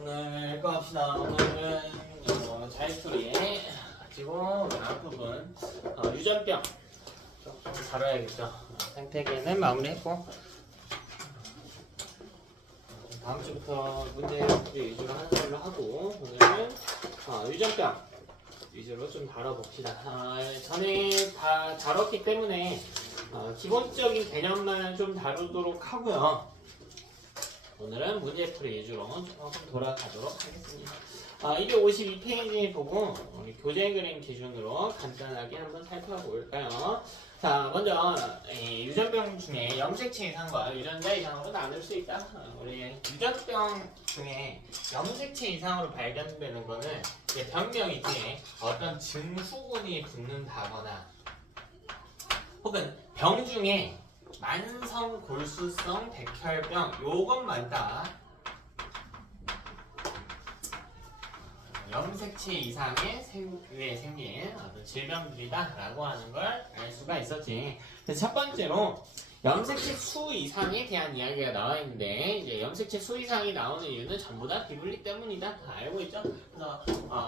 오늘 거 합시다. 오늘은 자유투리 가지고 앞부분 유전병 좀 다뤄야겠죠. 생태계는 마무리했고 다음 주부터 문제풀이 위주로 하는 걸로 하고 오늘은 유전병 위주로 좀 다뤄봅시다. 전에 다 다뤘기 때문에 기본적인 개념만 좀 다루도록 하고요. 오늘은 문제풀이 위주로 조금 돌아가도록 하겠습니다. 252페이지 보고 우리 교재 그림 기준으로 간단하게 한번 살펴볼까요? 자, 먼저 유전병 중에 염색체 이상과 유전자 이상으로 나눌 수 있다. 우리 유전병 중에 염색체 이상으로 발견되는 거는 병명 뒤에 어떤 증후군이 붙는다거나 혹은 병 중에 만성 골수성 백혈병 요것만 다 염색체 이상의 그에 생긴 어떤 질병들이다 라고 하는 걸 알 수가 있었지. 그래서 첫 번째로 염색체 수 이상에 대한 이야기가 나와 있는데 이제 염색체 수 이상이 나오는 이유는 전부 다 비분리 때문이다. 다 알고 있죠? 그래서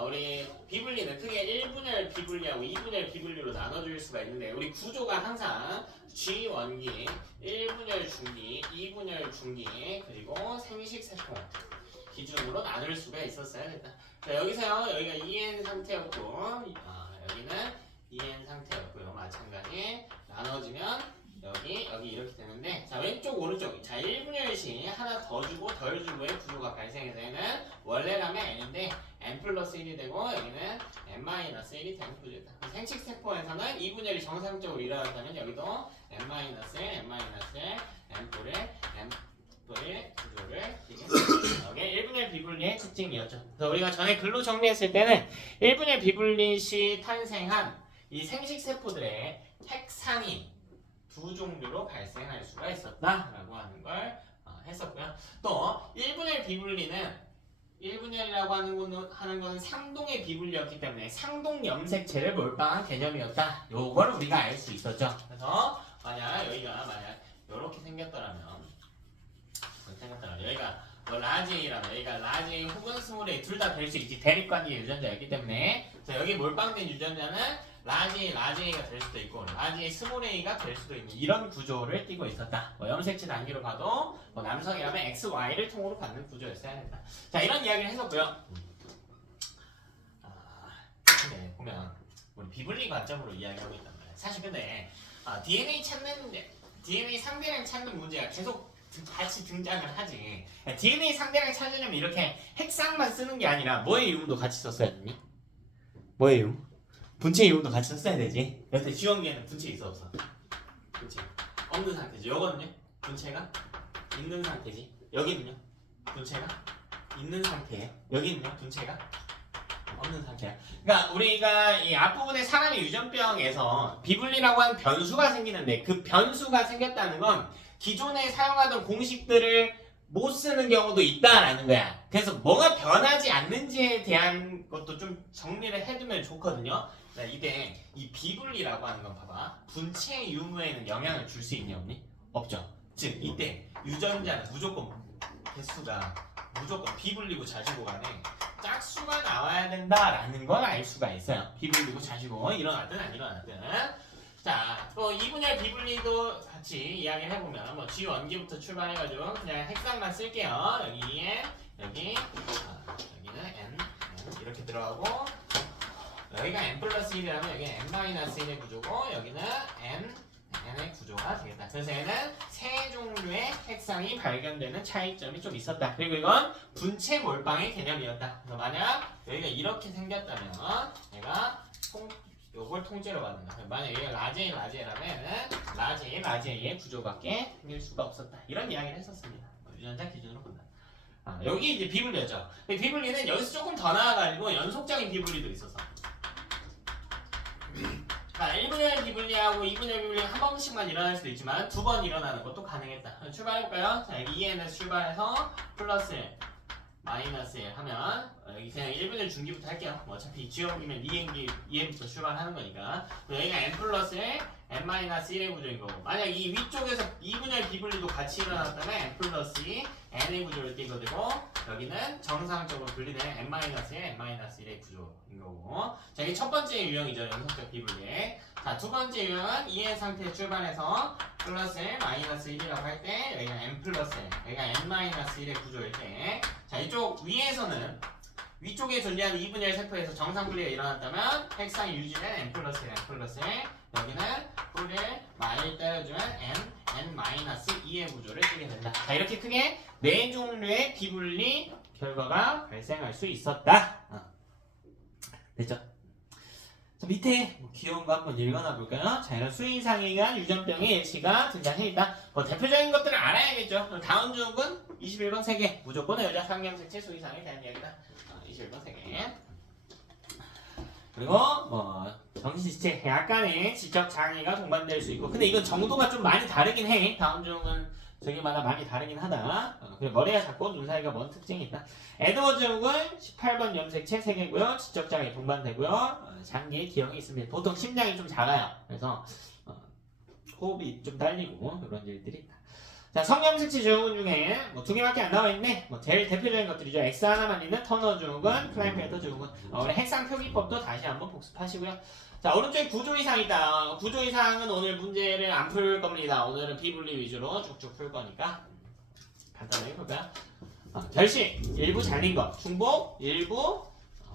우리 비분리는 크게 1분열 비분리하고 2분열 비분리로 나눠줄 수가 있는데 우리 구조가 항상 G1기, 1분열 중기, 2분열 중기, 그리고 생식세포 기준으로 나눌 수가 있었어요. 자, 여기서요, 여기가 EN 상태였고, 여기는 EN 상태였고요. 마찬가지 나눠지면 여기 이렇게 되는데, 자, 왼쪽 오른쪽, 자, 1분열 시 하나 더 주고 덜 주고의 구조가 발생해서 얘는 원래라면 N인데 N 플러스 1이 되고 여기는 N 마이너스 1이 되는 구조다. 생식세포에서는 2분열이 정상적으로 일어났다면 여기도 N 마이너스 1, N 마이너스 1, N 뿔에 N 뿔의 구조를 이게 1분열 비분리의 특징이었죠. 그래서 우리가 전에 글로 정리했을 때는 1분열 비분리 시 탄생한 이 생식세포들의 핵상이 두 종류로 발생할 수가 있었다라고 하는 걸 했었고요. 또 1분열 비분리는 1분열이라고 하는 건 상동의 비분리였기 때문에 상동 염색체를 몰빵한 개념이었다. 요걸 우리가 알 수 있었죠. 그래서 여기가 이렇게 생겼더라면 여기가 라지 A라면 여기가 라지 A 혹은 스몰 A 둘 다 될 수 있지. 대립관계의 유전자였기 때문에 자, 여기 몰빵된 유전자는 라지 A가 될 수도 있고 라지 A 스몰 A가 될 수도 있는 이런 구조를 띠고 있었다. 염색체 단위로 봐도 남성이라면 X, Y를 통으로 받는 구조였어야 된다. 자, 이런 이야기를 했었고요. 근데 보면 우리 비분리 관점으로 이야기하고 있단 말이야. 사실 근데 DNA 상대량 찾는 문제가 계속 같이 등장을 하지. DNA 상대량 찾으려면 이렇게 핵상만 쓰는 게 아니라 뭐의 이름도 같이 썼어야 되니? 뭐의 이름? 분체 이름도 같이 썼어야 되지. 여태 지원기에는 분체 있어 없어? 분체 없는 상태지. 요거는요? 분체가 있는 상태지. 여기는요? 분체가 있는 상태예요. 여기는요? 분체가 없는 상태야. 그러니까 우리가 이 앞부분에 사람의 유전병에서 비분리라고 하는 변수가 생기는데 그 변수가 생겼다는 건 기존에 사용하던 공식들을 못 쓰는 경우도 있다라는 거야. 그래서 뭐가 변하지 않는지에 대한 것도 좀 정리를 해두면 좋거든요. 자, 이때 이 비분리라고 하는 건 봐봐. 분체 유무에는 영향을 줄 수 있니 없니? 없죠. 즉 이때 유전자는 무조건 개수가 무조건 비분리고 자시고 간에 짝수가 나와야 된다라는 걸 알 수가 있어요. 비분리고 자시고 일어났든 안 일어났든. 자, 또 2분열 비분리도 같이 이야기를 해보면 G1기부터 출발해가지고 그냥 핵상만 쓸게요. 여기 N, 여기는 N 이렇게 들어가고 여기가 N 플러스 1이라면 여기는 N 마이너스 1의 구조고 여기는 N의 구조가 되겠다. 그래서 얘는 세 종류의 핵상이 발견되는 차이점이 좀 있었다. 그리고 이건 분체 몰빵의 개념이었다. 그래서 만약 여기가 이렇게 생겼다면 얘가 요걸 통째로 받는다. 만약 여기가 라지에라면 라지에의 구조밖에 생길 수가 없었다. 이런 이야기를 했었습니다. 유전자 기준으로 본다. 여기 이제 비분리였죠. 비분리는 여기서 조금 더 나아가지고 연속적인 비분리도 있었어. 1분열 비분리하고 2분열 비분리 한 번씩만 일어날 수도 있지만 두 번 일어나는 것도 가능했다. 출발해볼까요? 자, 여기 EN에서 출발해서 플러스 마이너스 1 하면 여기 그냥 1분의 중기부터 할게요. 뭐 어차피 지역이면 2n부터 출발하는 거니까 여기가 n 플러스 1, n 마이너스 1의 구조인 거고 만약 이 위쪽에서 2분의 비분리도 같이 일어났다면 n 플러스 2, n의 구조를 띄게 되고 여기는 정상적으로 분리된 n 마이너스 1, n 마이너스 1의 구조인 거고 자 이게 첫 번째 유형이죠. 연속적 비분리. 자 두 번째 유형은 2n 상태에 출발해서 플러스 1, 마이너스 1이라고 할 때 여기가 n 플러스 1, 여기가 n 마이너스 1의 구조일 때 자 이쪽 위에서는 위쪽에 존재하는 2분의 1 세포에서 정상 분리가 일어났다면 핵상이 유지된 n 플러스 1, n 플러스 1 여기는 풀을 마일 때려주면 n 마이너스 2의 구조를 쓰게 된다. 자 이렇게 크게 4종류의 비분리 결과가 발생할 수 있었다. 됐죠? 자, 밑에 귀여운 거 한번 읽어놔 볼까요? 자, 이런 수인상이간 유전병의 예시가 등장해있다. 대표적인 것들을 알아야겠죠. 다음 주은 21번 3개. 무조건 여자 상경색체 수인상에 대한 이야기다. 21번 3개. 그리고 정신지체 약간의 지적 장애가 동반될 수 있고 근데 이건 정도가 좀 많이 다르긴 해. 다음 주은 저기마다 많이 다르긴 하다. 그리고 머리가 작고 눈 사이가 먼 특징이 있다. 에드워즈욱은 18번 염색체 3개고요. 지적장애 동반되고요. 장기의 기형이 있습니다. 보통 심장이 좀 작아요. 그래서 호흡이 좀 딸리고 그런 일들이 있다. 자, 성염색체 증후군 중에 2개밖에 안 나와 있네. 제일 대표적인 것들이죠. X 하나만 있는 터너 증후군, 플라인펠터 증후군. 우리 핵상 표기법도 다시 한번 복습하시고요. 자, 오른쪽에 구조 이상이다. 구조 이상은 오늘 문제를 안 풀 겁니다. 오늘은 비분리 위주로 쭉쭉 풀 거니까 간단하게 볼까요? 결실, 일부 잘린 것, 중복, 일부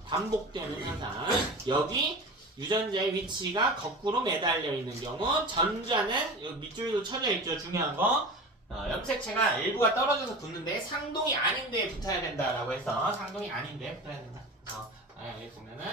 반복되는 현상. 여기 유전자의 위치가 거꾸로 매달려 있는 경우 전자는 여기 밑줄도 쳐져 있죠. 중요한 거. 염색체가 일부가 떨어져서 붙는데 상동이 아닌 데에 붙어야 된다라고 해서 상동이 아닌 데에 붙어야 된다. 여기 보면은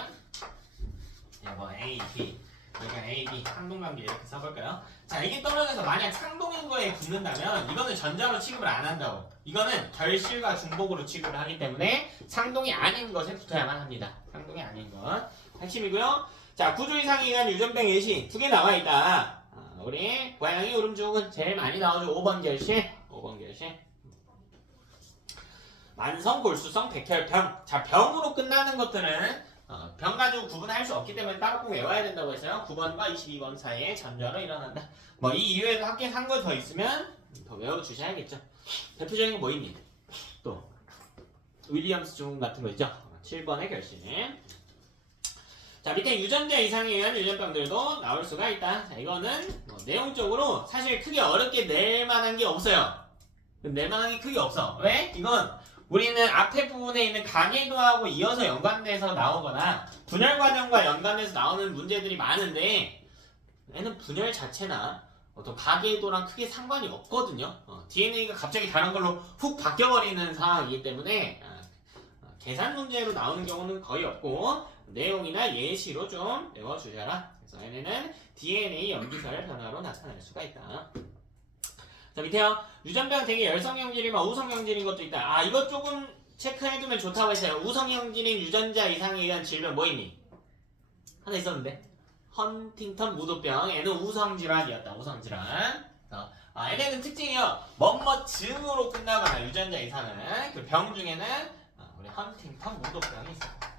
A, B 여기가 A, B 상동관계 이렇게 써볼까요? 자 이게 떨어져서 만약 상동인 거에 붙는다면 이거는 전자로 취급을 안 한다고. 이거는 결실과 중복으로 취급을 하기 때문에 상동이 아닌 것에 붙어야만 합니다. 상동이 아닌 것 핵심이고요. 자 구조 이상이간 유전병 예시 2개 나와 있다. 우리 고양이 울음증후군 제일 많이 나오죠. 5번 결실. 5번 결실. 만성 골수성 백혈병. 자 병으로 끝나는 것들은 병 가지고 구분할 수 없기 때문에 따로 꼭 외워야 된다고 했어요. 9번과 22번 사이에 전자로 일어난다. 이 이외에도 학교에 한 거 더 있으면 더 외워주셔야겠죠. 대표적인 거 뭐 있니? 또 윌리엄스 증후군 같은 거 있죠. 7번의 결실. 자 밑에 유전자 이상에 의한 유전병들도 나올 수가 있다. 자 이거는 내용적으로 사실 크게 어렵게 낼 만한 게 없어요. 낼 만한 게 크게 없어. 왜? 이건 우리는 앞에 부분에 있는 가계도하고 이어서 연관돼서 나오거나 분열 과정과 연관돼서 나오는 문제들이 많은데 얘는 분열 자체나 어떤 가계도랑 크게 상관이 없거든요. DNA가 갑자기 다른 걸로 훅 바뀌어버리는 상황이기 때문에 계산 문제로 나오는 경우는 거의 없고 내용이나 예시로 좀 외워주셔라. 그래서 얘네는 DNA 염기설 변화로 나타날 수가 있다. 자 밑에요. 유전병 되게 열성형질이면 우성형질인 것도 있다. 이것 조금 체크해두면 좋다고 했어요. 우성형질인 유전자 이상에 의한 질병 뭐 있니? 하나 있었는데 헌팅턴 무도병. 얘는 우성질환이었다. 우성질환. 얘네는 특징이요. 뭐뭐 증으로 끝나거나 유전자 이상은 그 병 중에는 우리 헌팅턴 무도병이 있어요.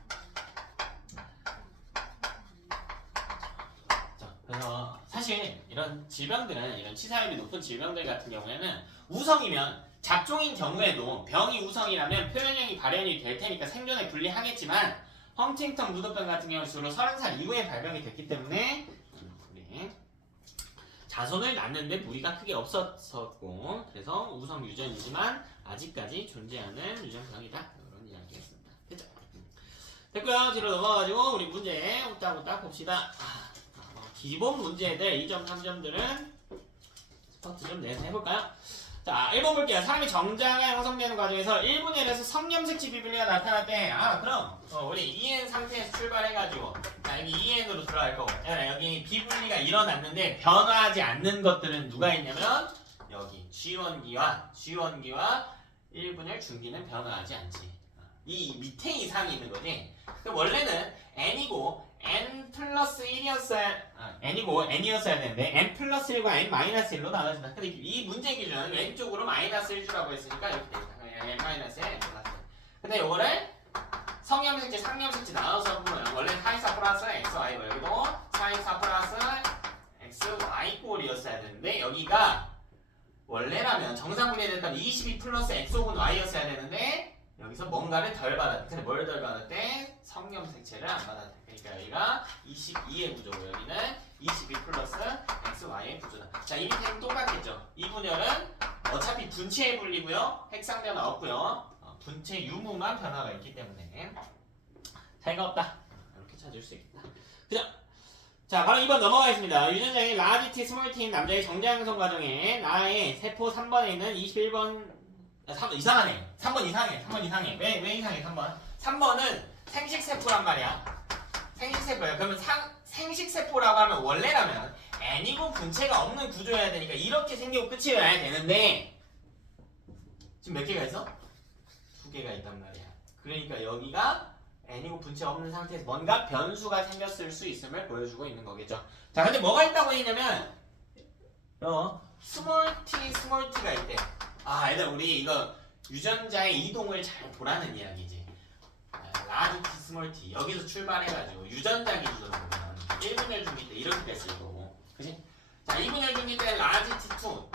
그래서 사실 이런 질병들은 이런 치사율이 높은 질병들 같은 경우에는 우성이면 잡종인 경우에도 병이 우성이라면 표현형이 발현이 될 테니까 생존에 불리하겠지만 헌팅턴 무도병 같은 경우는 주로 30살 이후에 발병이 됐기 때문에 우리 자손을 낳는데 무리가 크게 없었고 그래서 우성 유전이지만 아직까지 존재하는 유전병이다. 이런 이야기였습니다. 됐죠? 됐고요. 뒤로 넘어가가지고 우리 문제 후딱후딱 봅시다. 기본 문제들 2점, 3점들은 스퍼트 좀 내서 해볼까요? 자, 1번 볼게요. 사람이 정자가 형성되는 과정에서 1분의 1에서 성염색체 비분리가 나타날 때 그럼 우리 2n 상태에서 출발해가지고 여기 2n으로 들어갈 거고 여기 비분리가 일어났는데 변화하지 않는 것들은 누가 있냐면 여기 G1기와 1분의 중기는 변화하지 않지. 이 밑에 이상이 있는 거지. 원래는 n이고 n 플러스 1이었어야 n이었어야 되는데 n 플러스 1과 n 마이너스 1로 나눠진다. 근데 이 문제 기준은 왼쪽으로 마이너스 1주라고 했으니까 이렇게 됩니다. n 마이너스 1, n 플러스 1. 근데 요거를 성염색체, 상염색체 나눠서 보면 원래 424 플러스 XY고 여기도 424 플러스 XY 꼴이었어야 되는데 여기가 원래라면 정상 분해됐다면 22 플러스 X호분 Y였어야 되는데 여기서 뭔가를 덜 받았대. 근데 뭘 덜 받았대? 성염색체를 안 받았대. 그러니까 여기가 22의 구조고 여기는 22 플러스 XY의 구조다. 자, 이 밑에는 똑같겠죠. 이 분열은 어차피 분체의 분리고요. 핵상 변화 없고요. 분체 유무만 변화가 있기 때문에 차이가 없다. 이렇게 찾을 수 있겠다. 그죠? 자, 바로 2번 넘어가겠습니다. 유전자의 라지 T, 스몰 T인 남자의 정자형성 과정에 나의 세포 3번에 있는 21번 3번 이상하네. 3번 이상해. 3번 이상해. 왜 이상해? 3번. 3번은 생식세포란 말이야. 생식세포야. 그러면 생식세포라고 하면 원래라면 N이고 분체가 없는 구조여야 되니까 이렇게 생기고 끝이어야 되는데 지금 몇 개가 있어? 2개가 있단 말이야. 그러니까 여기가 N이고 분체 없는 상태에서 뭔가 변수가 생겼을 수 있음을 보여주고 있는 거겠죠. 자, 근데 뭐가 있다고 했냐면 스몰 t가 있대. 아, 얘들 우리 이거 유전자의 이동을 잘 보라는 이야기지. 라지 t, 스몰 t 여기서 출발해가지고 유전자 기준으로 보면 1분열 중기 때 이렇게 됐을 거고, 그치? 자, 2분열 중기 때 라지 t2,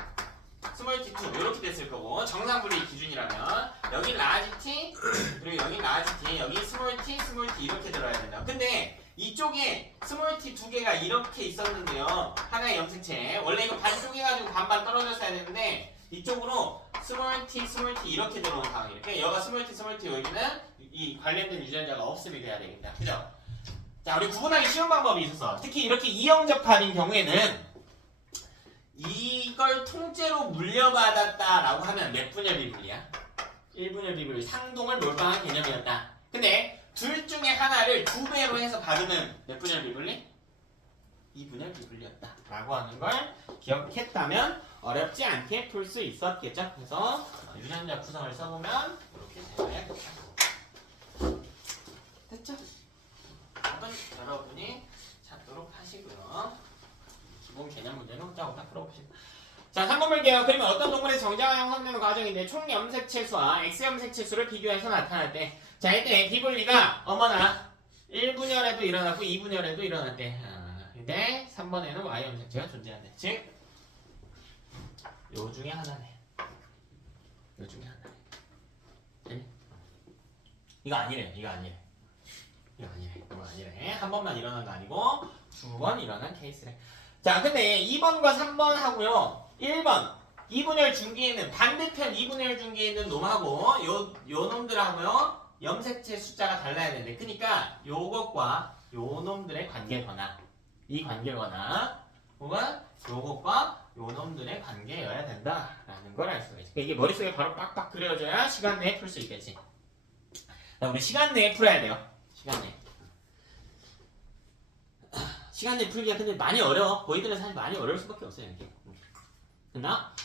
스몰 t2 이렇게 됐을 거고 정상 분리 기준이라면 여기 라지 t 그리고 여기 라지 t 여기 스몰 t 이렇게 들어야 된다. 근데 이쪽에 스몰 t 2개가 이렇게 있었는데요. 하나의 염색체 원래 이거 반 쪼개가지고 반반 떨어졌어야 되는데 이쪽으로 스몰 t 이렇게 들어온 상황이래. 그러니까 여기가 스몰 t 여기는 이 관련된 유전자가 없음이 돼야 되겠다. 그죠? 자, 우리 구분하기 쉬운 방법이 있었어. 특히 이렇게 이형접합인 경우에는 이걸 통째로 물려받았다라고 하면 몇 분열 비분이야? 1분열 비분이 상동을 몰빵한 개념이었다. 근데 둘 중에 하나를 2배로 해서 받으면 몇 분열 비분리? 2분열 비분리였다 라고 하는 걸 기억했다면 어렵지 않게 풀 수 있었겠죠. 그래서 유전자 구성을 써보면 이렇게 되어야겠다. 됐죠? 한번 여러분이 찾도록 하시고요. 기본 개념 문제는 짜고딱 풀어보시고. 자, 3번 볼게요. 그러면 어떤 동물의 정자형 확대는 과정인데 총 염색체 수와 X 염색체 수를 비교해서 나타날 때, 자, 이때 비분리가 어머나 1분열에도 일어났고 2분열에도 일어났대. 근데 3번에는 Y 염색체가 존재한대. 즉, 요 중에 하나네. 요 중에 하나네. 네? 이거 아니래. 이거 아니래. 한 번만 일어난 거 아니고 2번 일어난 케이스래. 자, 근데 2번과 3번 하고요. 1번 2분열 중기에는 반대편 2분열 중기에 있는 놈하고 요 놈들하고요. 염색체 숫자가 달라야 되는데, 그러니까 요것과 요 놈들의 관계거나 이 관계거나 혹은 요것과 요 놈들의 관계여야 된다라는 걸 알 수가 있지. 그러니까 이게 머릿속에 바로 빡빡 그려져야 시간 내에 풀 수 있겠지. 자, 우리 시간 내에 풀어야 돼요. 시간 내에 풀기가 근데 많이 어려워. 보이들은 사실 많이 어려울 수밖에 없어요. 이게. 됐나?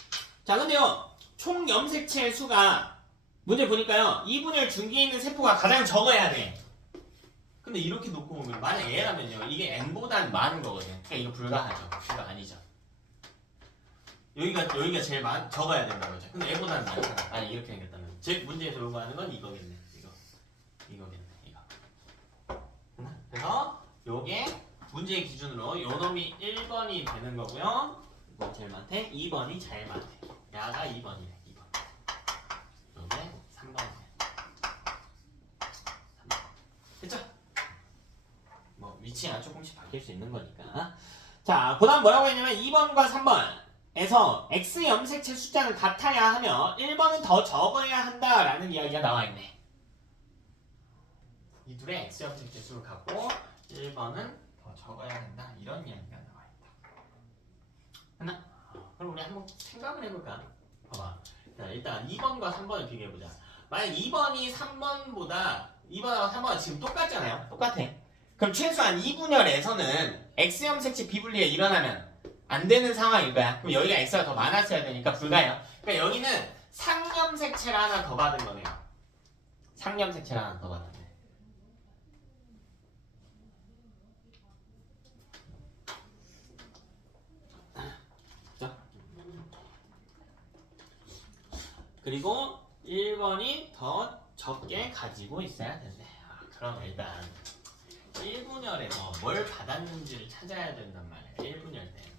자, 근데요. 총 염색체의 수가 문제 보니까요. 2분열 중기에 있는 세포가 가장 적어야 돼. 근데 이렇게 놓고 보면 만약 얘라면요. 이게 n보단 많은 거거든. 그러니까 이거 불가하죠. 이거 아니죠. 여기가 제일 적어야 된다고 하죠. 근데 얘보다는 많잖아. 아니, 이렇게 생겼다면. 즉 문제에서 요구하는 건 이거겠네. 이거겠네. 그래서 요게 문제의 기준으로 요 놈이 1번이 되는 거고요. 이거 제일 많대. 2번이 제일 많대. 야가 2번이래. 2번. 요게 3번이네. 3번. 됐죠? 뭐 위치가 조금씩 바뀔 수 있는 거니까. 자, 그 다음 뭐라고 했냐면 2번과 3번에서 X 염색체 숫자는 같아야 하며 1번은 더 적어야 한다라는 이야기가 나와 있네. 이 둘의 X 염색체 수를 갖고 1번은 더 적어야 된다. 이런 이야기가 나와 있다. 하나? 그럼 우리 한번 생각을 해볼까? 봐봐. 자, 일단 2번과 3번을 비교해보자. 만약 2번이 3번보다 2번하고 3번은 지금 똑같잖아요. 똑같아. 그럼 최소한 2분열에서는 X 염색체 비분리가 일어나면 안 되는 상황인 거야. 그럼 여기가 X가 더 많았어야 되니까 불가해요. 그러니까 여기는 상염색체를 하나 더 받은 거네요. 상염색체를 하나 더 받았네. 그리고 1번이 더 적게 가지고 있어야 된대. 그럼 일단 1분열에서 뭘 받았는지를 찾아야 된단 말이야. 1분열 때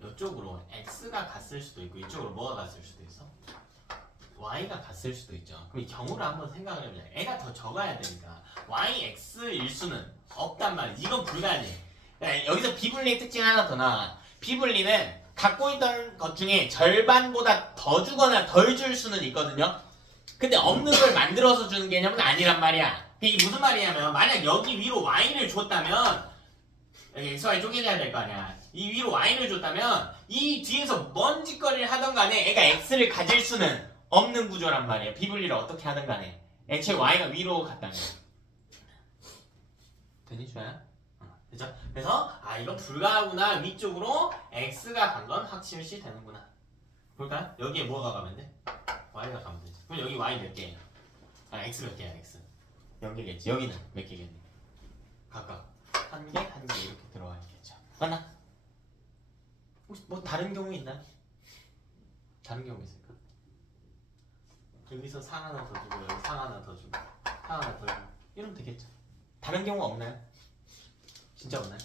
이쪽으로 x가 갔을 수도 있고 이쪽으로 뭐가 갔을 수도 있어? y가 갔을 수도 있죠. 그럼 이 경우를 한번 생각을 해보자. 애가 더 적어야 되니까 y, x 일수는 없단 말이야. 이건 불가능해. 여기서 비분리의 특징 하나 더 나와. 비분리는 갖고 있던 것 중에 절반보다 더 주거나 덜 줄 수는 있거든요. 근데 없는 걸 만들어서 주는 개념은 아니란 말이야. 이게 무슨 말이냐면 만약 여기 위로 y를 줬다면 여기 xy 쪼개져야 될 거 아니야. 이 위로 y를 줬다면 이 뒤에서 뭔 짓거리를 하던 간에 애가 x를 가질 수는 없는 구조란 말이야. 비분리를 어떻게 하든 간에 애초에 y가 위로 갔다면 되니 주야? 그죠? 그래서 이건 불가하구나. 위쪽으로 x가 간 건 확실시 되는구나. 볼까요? 여기에 뭐가 가면 돼? y가 가면 되지. 그럼 여기 y 몇 개예요? x 몇 개야? x 0개겠지. 여기는 몇 개겠니? 각각 한 개, 한 개 이렇게 들어가 있겠죠. 맞나? 혹시 뭐 다른 경우 있나요? 다른 경우 있을까? 여기서 상 하나 더 주고 여기 상 하나 더 주고 상 하나 더 주고 이러면 되겠죠. 다른 경우 없나요? 진짜 없나요?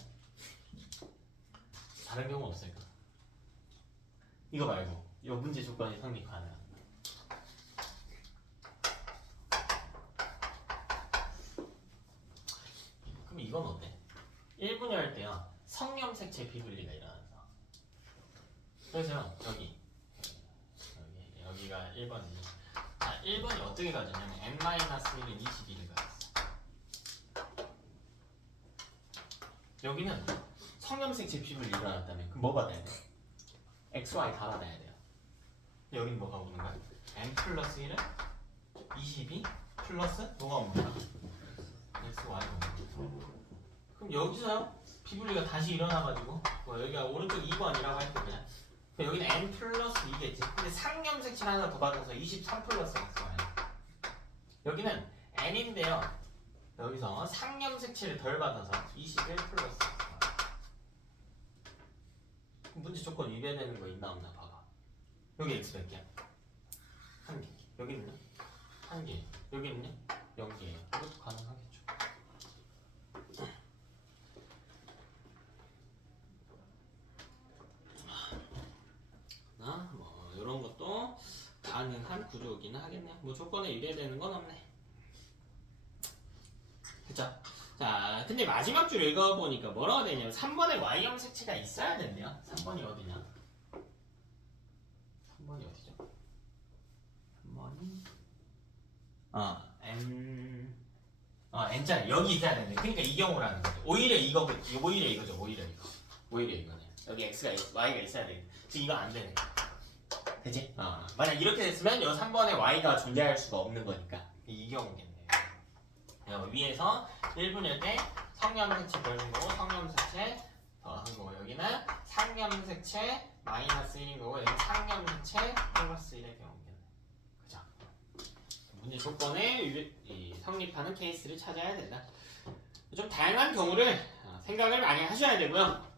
다른 경우 없을까? 이거 말고 이 문제 조건이 성립 가능한. 그럼 이건 어때? 1분열 때요 성염색체 비분리가 일어난다. 그래서 여기가 1번이죠. 1번이 어떻게 가졌냐면 n-1은 22를 가졌어. 여기는 성염색체 비분리 일어났다면 그럼 뭐 받아야 돼? x, y 다 받아야 돼요. 여긴 뭐가 오는 거야? n 플러스 1은 22 플러스 뭐가 오는 거야? x, y가 오는 거야. 그럼 여기서요? 비분리가 다시 일어나가지고 여기가 오른쪽 2번이라고 할때 그냥 여기는 n 플러스 2겠지. 근데 상염색체 하나 더 받아서 23 플러스 xy. 여기는 n인데요. 여기서 상염색체를 덜 받아서 21 플러스 xy. 문제 조건 위배되는 거 있나 없나 봐봐. 여기 x 몇 개야? 한 개. 여기는요? 한 개. 여기는요? 0개예요. 이것도 가능하겠죠. 뭐 이런 것도 가능한 구조이긴 하겠네. 뭐 조건에 위배되는 건 없네. 그쵸? 자, 근데 마지막 줄 읽어보니까 뭐라고 되냐면 3번에 y형 색채가 있어야 된대요. 3번이 어디냐? 3번이 어디죠? 3번이 n자 여기 있어야 되는데 그러니까 이 경우라는 거죠. 오히려 이거죠. 오히려 이거네. 여기 x가 y가 있어야 돼. 지금 이거 안 되네. 되지? 만약 이렇게 됐으면 이 3번에 y가 존재할 수가 없는 거니까 이 경우겠네요. 위에서 1분일 때 성염색체 별인 거고 성염색체 더한 거고 여기는 상염색체 마이너스 1인 거고 여기 상염색체 플러스 1의 경우겠네. 그죠? 문제 조건에 성립하는 케이스를 찾아야 된다. 좀 다양한 경우를 생각을 많이 하셔야 되고요.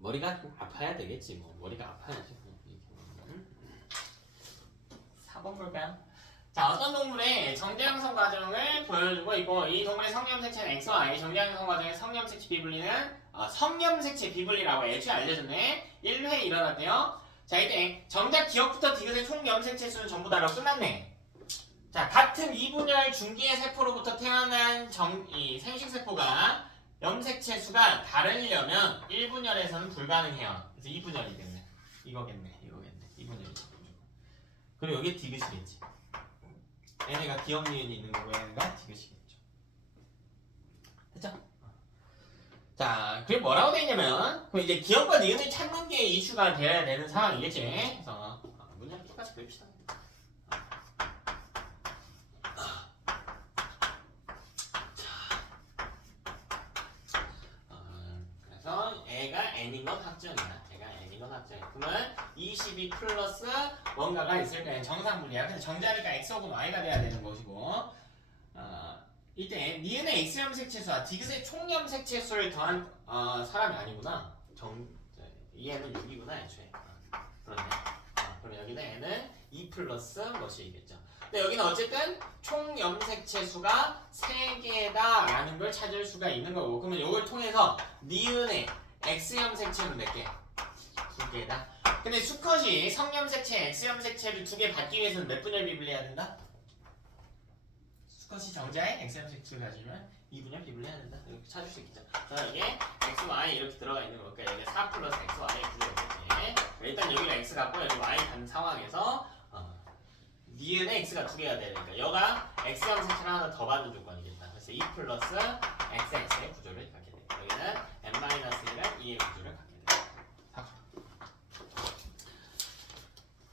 머리가 아파야 되겠지. 뭐 머리가 아파야지. 4번 볼까요? 자, 어떤 동물의 정제형성 과정을 보여주고 있고 이 동물의 성염색체는 X와 Y, 정제형성 과정의 성염색체 비분리는 성염색체 비분리라고 애초에 알려줬네. 1회 일어났대요. 자, 이때 정작 기억부터 디귿의 총 염색체 수는 전부 다라고 끝났네. 자, 같은 이분열 중기의 세포로부터 태어난 이 생식세포가 염색체 수가 다르려면 1분열에서는 불가능해요. 그래서 2분열이겠네. 이거겠네. 2분열이지. 그리고 여기 디귿이겠지. 얘네가 기억 니은이 있는 거고 얘네가 디귿이겠죠. 됐죠? 자, 그리고 뭐라고 돼 있냐면 그럼 이제 기억과 니은을 찾는 게 이슈가 돼야 되는 상황이겠지. 그래서 문장 똑같이 그립시다. 그래서 애가 n인 건 확정이야. 그러면 22 플러스 뭔가가 있을 거예요. 정상분리야. 근데 정자니까 x 혹은 y가 돼야 되는 것이고 이때 니은의 x 염색체수와 디귿의 총 염색체수를 더한 사람이 아니구나. 얘는 6이구나 애초에. 그러네. 그럼 여기는 n은 2 플러스 것이겠죠. 근데 여기는 어쨌든 총 염색체 수가 3개다라는 걸 찾을 수가 있는 거고, 그러면 이걸 통해서 니은의 X 염색체는 몇 개? 2개다. 근데 수컷이 성염색체 X 염색체를 2개 받기 위해서는 몇 분열 비분리해야 된다? 수컷이 정자의 X 염색체를 가지면 2분열 비분리해야 된다. 이렇게 찾을 수 있겠죠. 자, 이게 X, Y 이렇게 들어가 있는 거니까 여기 4 플러스 X, Y의 구조겠지. 일단 여기는 X 갖고 여기 Y 간 상황에서 니은의 X가 2개가 되니까 여가 X 염색체를 하나 더 받는 조건이겠다. 그래서 2 플러스 XX의 구조를 갖게 돼. 여기는 N-1은 2의 구조를 갖게 돼.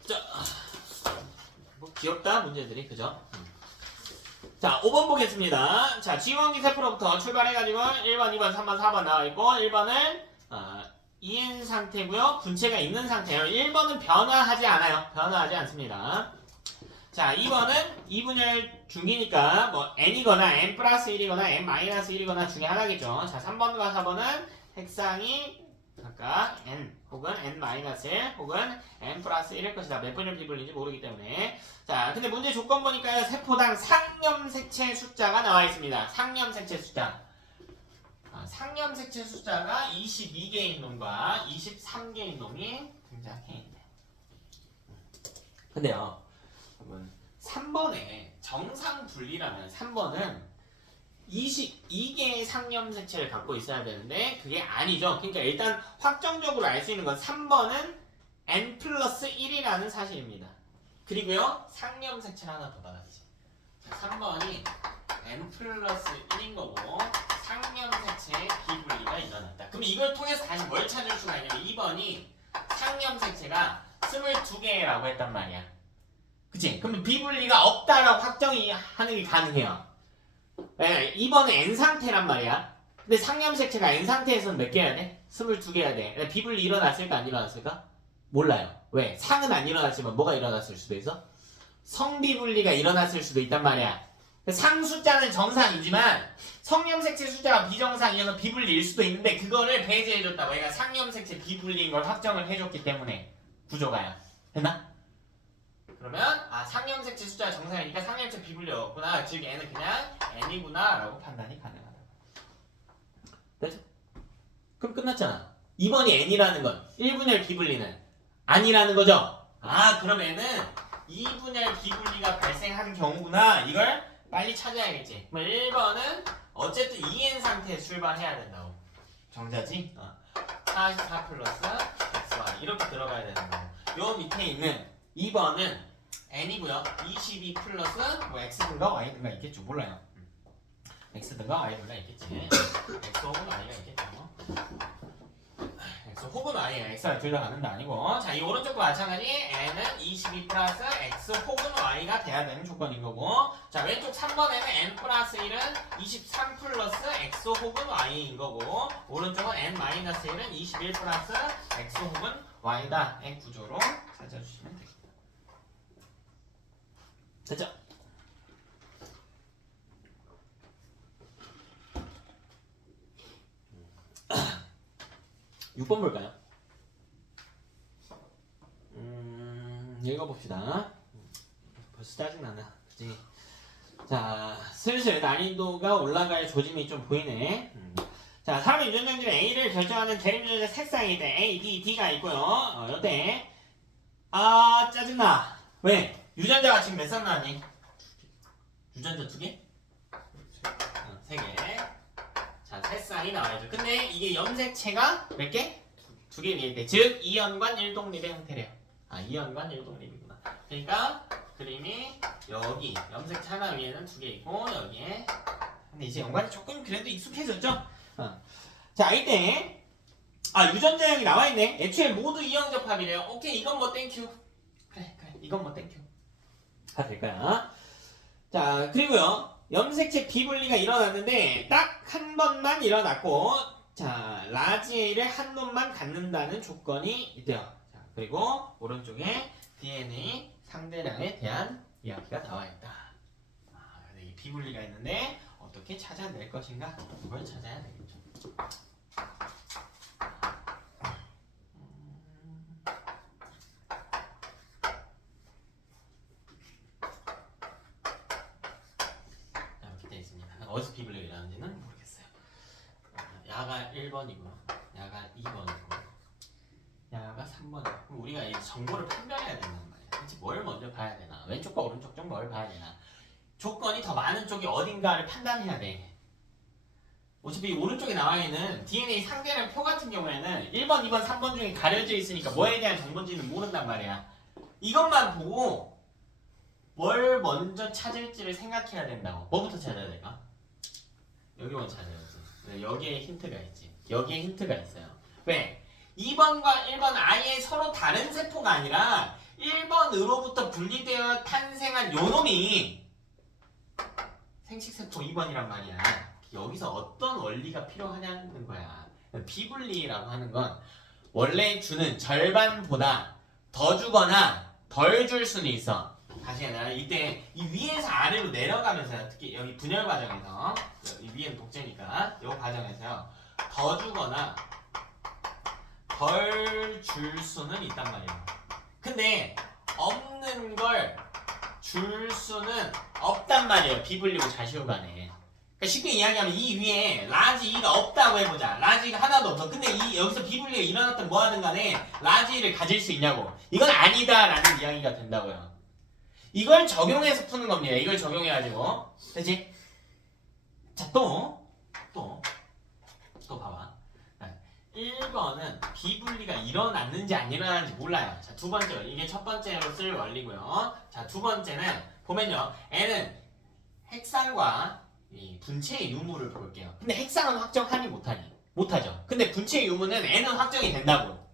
자, 뭐 귀엽다 문제들이, 그죠? 자, 5번 보겠습니다. 자, 지원기 세포로부터 출발해가지고 1번, 2번, 3번, 4번 나와있고 1번은 EN 상태고요. 분체가 있는 상태예요. 1번은 변화하지 않아요. 변화하지 않습니다. 자, 2번은 2분열 중기니까 뭐 n이거나 n 플러스 1이거나 n 마이너스 1이거나 중에 하나겠죠. 자, 3번과 4번은 색상이 각각 n 혹은 n 마이너스 1 혹은 n 플러스 1일 것이다. 몇 분열 비분리인지 모르기 때문에. 자, 근데 문제 조건 보니까요. 세포당 상염색체 숫자가 나와 있습니다. 상염색체 숫자. 상염색체 숫자가 22개인 놈과 23개인 놈이 등장해 있네. 근데요, 3번에 정상 분리라면 3번은 22개의 상염색체를 갖고 있어야 되는데 그게 아니죠. 그러니까 일단 확정적으로 알 수 있는 건 3번은 n 플러스 1이라는 사실입니다. 그리고요, 상염색체를 하나 더 받았지. 3번이 n 플러스 1인 거고 상염색체의 비분리가 일어났다. 그럼 이걸 통해서 다시 뭘 찾을 수가 있냐면 2번이 상염색체가 22개라고 했단 말이야. 그치? 그럼 비분리가 없다라고 확정이 하는 게 가능해요. 네, 2번은 N 상태란 말이야. 근데 상염색체가 N 상태에서는 몇 개야 돼? 22개야 돼. 비분리 일어났을까 안 일어났을까? 몰라요. 왜? 상은 안 일어났지만 뭐가 일어났을 수도 있어? 성비분리가 일어났을 수도 있단 말이야. 상 숫자는 정상이지만 성염색체 숫자가 비정상이어서 비분리일 수도 있는데 그거를 배제해줬다고. 얘가 상염색체 비분리인 걸 확정을 해줬기 때문에 구조가요. 됐나? 그러면 상염색체 숫자가 정상이니까 상염색체 비분리였구나. 즉 n은 그냥 n이구나 라고 판단이 가능하다. 됐죠? 그럼 끝났잖아. 2번이 n이라는 건 1분열 비분리는 아니라는 거죠. 그럼 n은 2분열 비분리가 발생한 경우구나. 이걸 빨리 찾아야겠지. 그럼 1번은 어쨌든 2n 상태에 출발해야 된다고. 정자지? 44 플러스 xy 이렇게 들어가야 되는 거고. 요 밑에 있는 2번은 n이고요. 22 플러스 뭐 x든가 y든가 있겠죠. 몰라요. x든가 y든가 있겠지. x 혹은 y가 있겠죠. x 혹은 y가 x가 둘 다 가는 게 아니고. 자, 이 오른쪽과 마찬가지 n은 22 플러스 x 혹은 y가 돼야 되는 조건인 거고. 자, 왼쪽 3번에는 n 플러스 1은 23 플러스 x 혹은 y인 거고. 오른쪽은 n 마이너스 1은 21 플러스 x 혹은 y다의 구조로 찾아주시면 됩니다. 됐죠? 6번 볼까요? 읽어봅시다. 벌써 짜증나나? 그치? 자, 슬슬 난이도가 올라갈 조짐이 좀 보이네. 자, 사람의 유전자 중 A를 결정하는 대립유전자 색상이 있대. A, B, D가 있고요. 여태 짜증나. 왜? 유전자가 지금 몇 쌍 나왔니? 유전자 2개? 3개. 자, 색상이 나와야죠. 근데 이게 염색체가 몇 개? 2개 위에 있대. 즉 2연관 1독립의 형태래요. 2연관 1독립이구나. 그러니까 그림이 여기 염색체 하나 위에는 2개 있고 여기에. 근데 이제 연관이 조금 그래도 익숙해졌죠? 자, 이때 유전자형이 나와있네. 애초에 모두 이형 접합이래요. 오케이, 이건 뭐 땡큐. 그래 이건 뭐 땡큐 다 될까요? 자, 그리고요, 염색체 비분리가 일어났는데 딱 한 번만 일어났고, 자, 라지 A를 한 놈만 갖는다는 조건이 있대요. 자, 그리고 오른쪽에 DNA 상대량에 대한 이야기가 나와있다. 이 비분리가 있는데 어떻게 찾아낼 것인가? 그걸 찾아야 되겠죠. 어디서 비블리가 일어나는지는 모르겠어요. 야가 1번이고 야가 2번이고 야가 3번이고 그럼 우리가 이 정보를 판별해야 된단 말이야. 그치? 뭘 먼저 봐야 되나? 왼쪽과 오른쪽 중 뭘 봐야 되나? 조건이 더 많은 쪽이 어딘가를 판단해야 돼. 어차피 오른쪽에 나와 있는 DNA 상대량 표 같은 경우에는 1번, 2번, 3번 중에 가려져 있으니까 뭐에 대한 정보인지는 모른단 말이야. 이것만 보고 뭘 먼저 찾을지를 생각해야 된다고. 뭐부터 찾아야 될까? 여기 먼저 찾아야지. 여기에 힌트가 있지. 여기에 힌트가 있어요. 왜? 2번과 1번 아예 서로 다른 세포가 아니라 1번으로부터 분리되어 탄생한 요놈이 생식세포 2번이란 말이야. 여기서 어떤 원리가 필요하냐는 거야. 비분리라고 하는 건 원래 주는 절반보다 더 주거나 덜 줄 수는 있어. 다시 해나 이때 이 위에서 아래로 내려가면서 특히 여기 분열 과정에서 이 위에는 독재니까 이 과정에서요 더 주거나 덜 줄 수는 있단 말이야. 근데 없는 걸 줄 수는 없단 말이에요. 비분리고 자시우 간에. 그러니까 쉽게 이야기하면 이 위에 라지 2가 없다고 해보자. 라지 2가 하나도 없어. 근데 여기서 비분리가 일어났든 뭐하든 간에 라지 2를 가질 수 있냐고. 이건 아니다라는 이야기가 된다고요. 이걸 적용해서 푸는 겁니다. 이걸 적용해가지고. 그치? 자, 또 봐봐. 1번은 비분리가 일어났는지 안 일어났는지 몰라요. 자, 두 번째로. 이게 첫 번째로 쓸 원리고요. 자, 두 번째는 보면요. N은 핵상과 이 분체의 유무를 볼게요. 근데 핵상은 확정하니 못하죠. 근데 분체의 유무는 N은 확정이 된다고.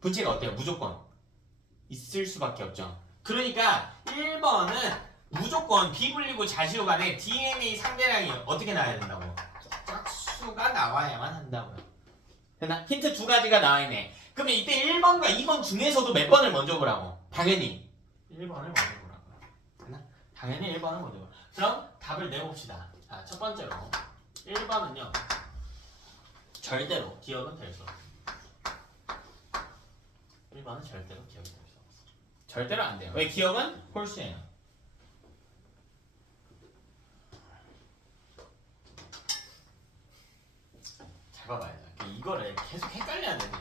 분체가 어때요? 무조건 있을 수밖에 없죠. 그러니까 1번은 무조건 비분리고 자시우 간에 DNA 상대량이 어떻게 나와야 된다고? 짝수가 나와야만 한다고요. 됐나? 힌트 두 가지가 나와있네. 그러면 이때 1번과 2번 중에서도 몇 번을 먼저 보라고? 당연히 1번을 먼저 보라고. 됐나? 당연히 1번을 먼저 보라고. 그럼 답을 내봅시다. 자, 첫 번째로 1번은요 절대로 기억은 될 수 없어. 1번은 절대로 기억이 될 수 없어. 절대로 안 돼요. 왜? 기억은 홀수예요. 잘 봐봐요. 이거를 계속 헷갈려야 되네.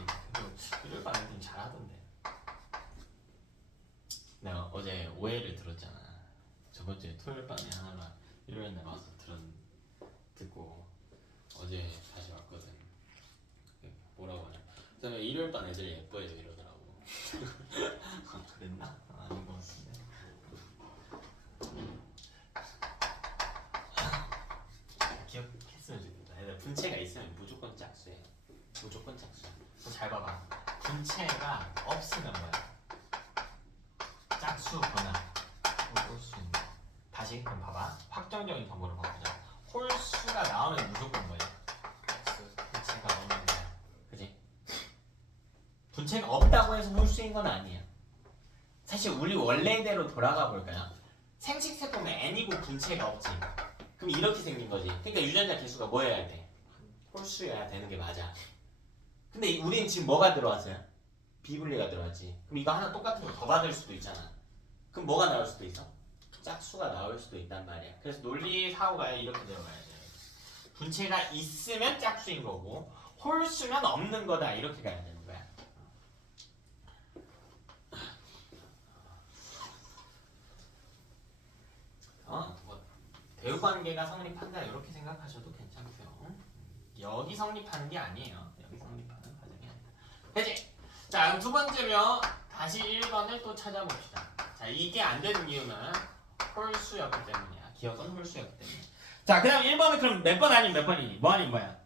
이럴 바에 좀 잘하던데. 내가 어제 오해를 들었잖아. 저번 주에 토요일 밤에 하나만 일요일 날 와서 듣고 어제 다시 왔거든. 뭐라고 하냐. 그다음에 일요일 밤 애들이 예뻐해서 이러더라고. 그랬나? 아닌 것 같은데. 기억했으면 좋겠다. 애들 분체가 있으면 무조건 짝수해. 무조건 짝수야. 잘 봐봐. 분체가 없으면 뭐야? 짝수거나 홀수인 거. 다시 그럼 봐봐. 확정적인 정보를 바꾸자. 홀수가 나오면 무조건 뭐야? 분체가 없는 거야. 그지? 분체가 없다고 해서 홀수인 건 아니야. 사실 우리 원래대로 돌아가 볼까요? 생식세포는 N이고 분체가 없지. 그럼 이렇게 생긴 거지. 그러니까 유전자 개수가 뭐여야 돼? 홀수여야 되는 게 맞아. 근데 우리는 지금 뭐가 들어왔어요? 비분리가 들어왔지. 그럼 이거 하나 똑같은 거 더 받을 수도 있잖아. 그럼 뭐가 나올 수도 있어? 짝수가 나올 수도 있단 말이야. 그래서 논리 사고가 이렇게 들어가야 돼. 분체가 있으면 짝수인 거고 홀수면 없는 거다. 이렇게 가야 되는 거야. 뭐 대우관계가 성립한다 이렇게 생각하셔도 괜찮고요. 여기 성립하는 게 아니에요. 여기 성립하는 과정이 아니다. 되지? 자, 그럼 두 번째로 다시 1번을 또 찾아봅시다. 자, 이게 안 되는 이유는 홀수였기 때문이야. 기억은 홀수였기 때문에. 자, 그 다음 1번은 그럼 몇 번 아니면 몇 번이니? 뭐 아니면 뭐야?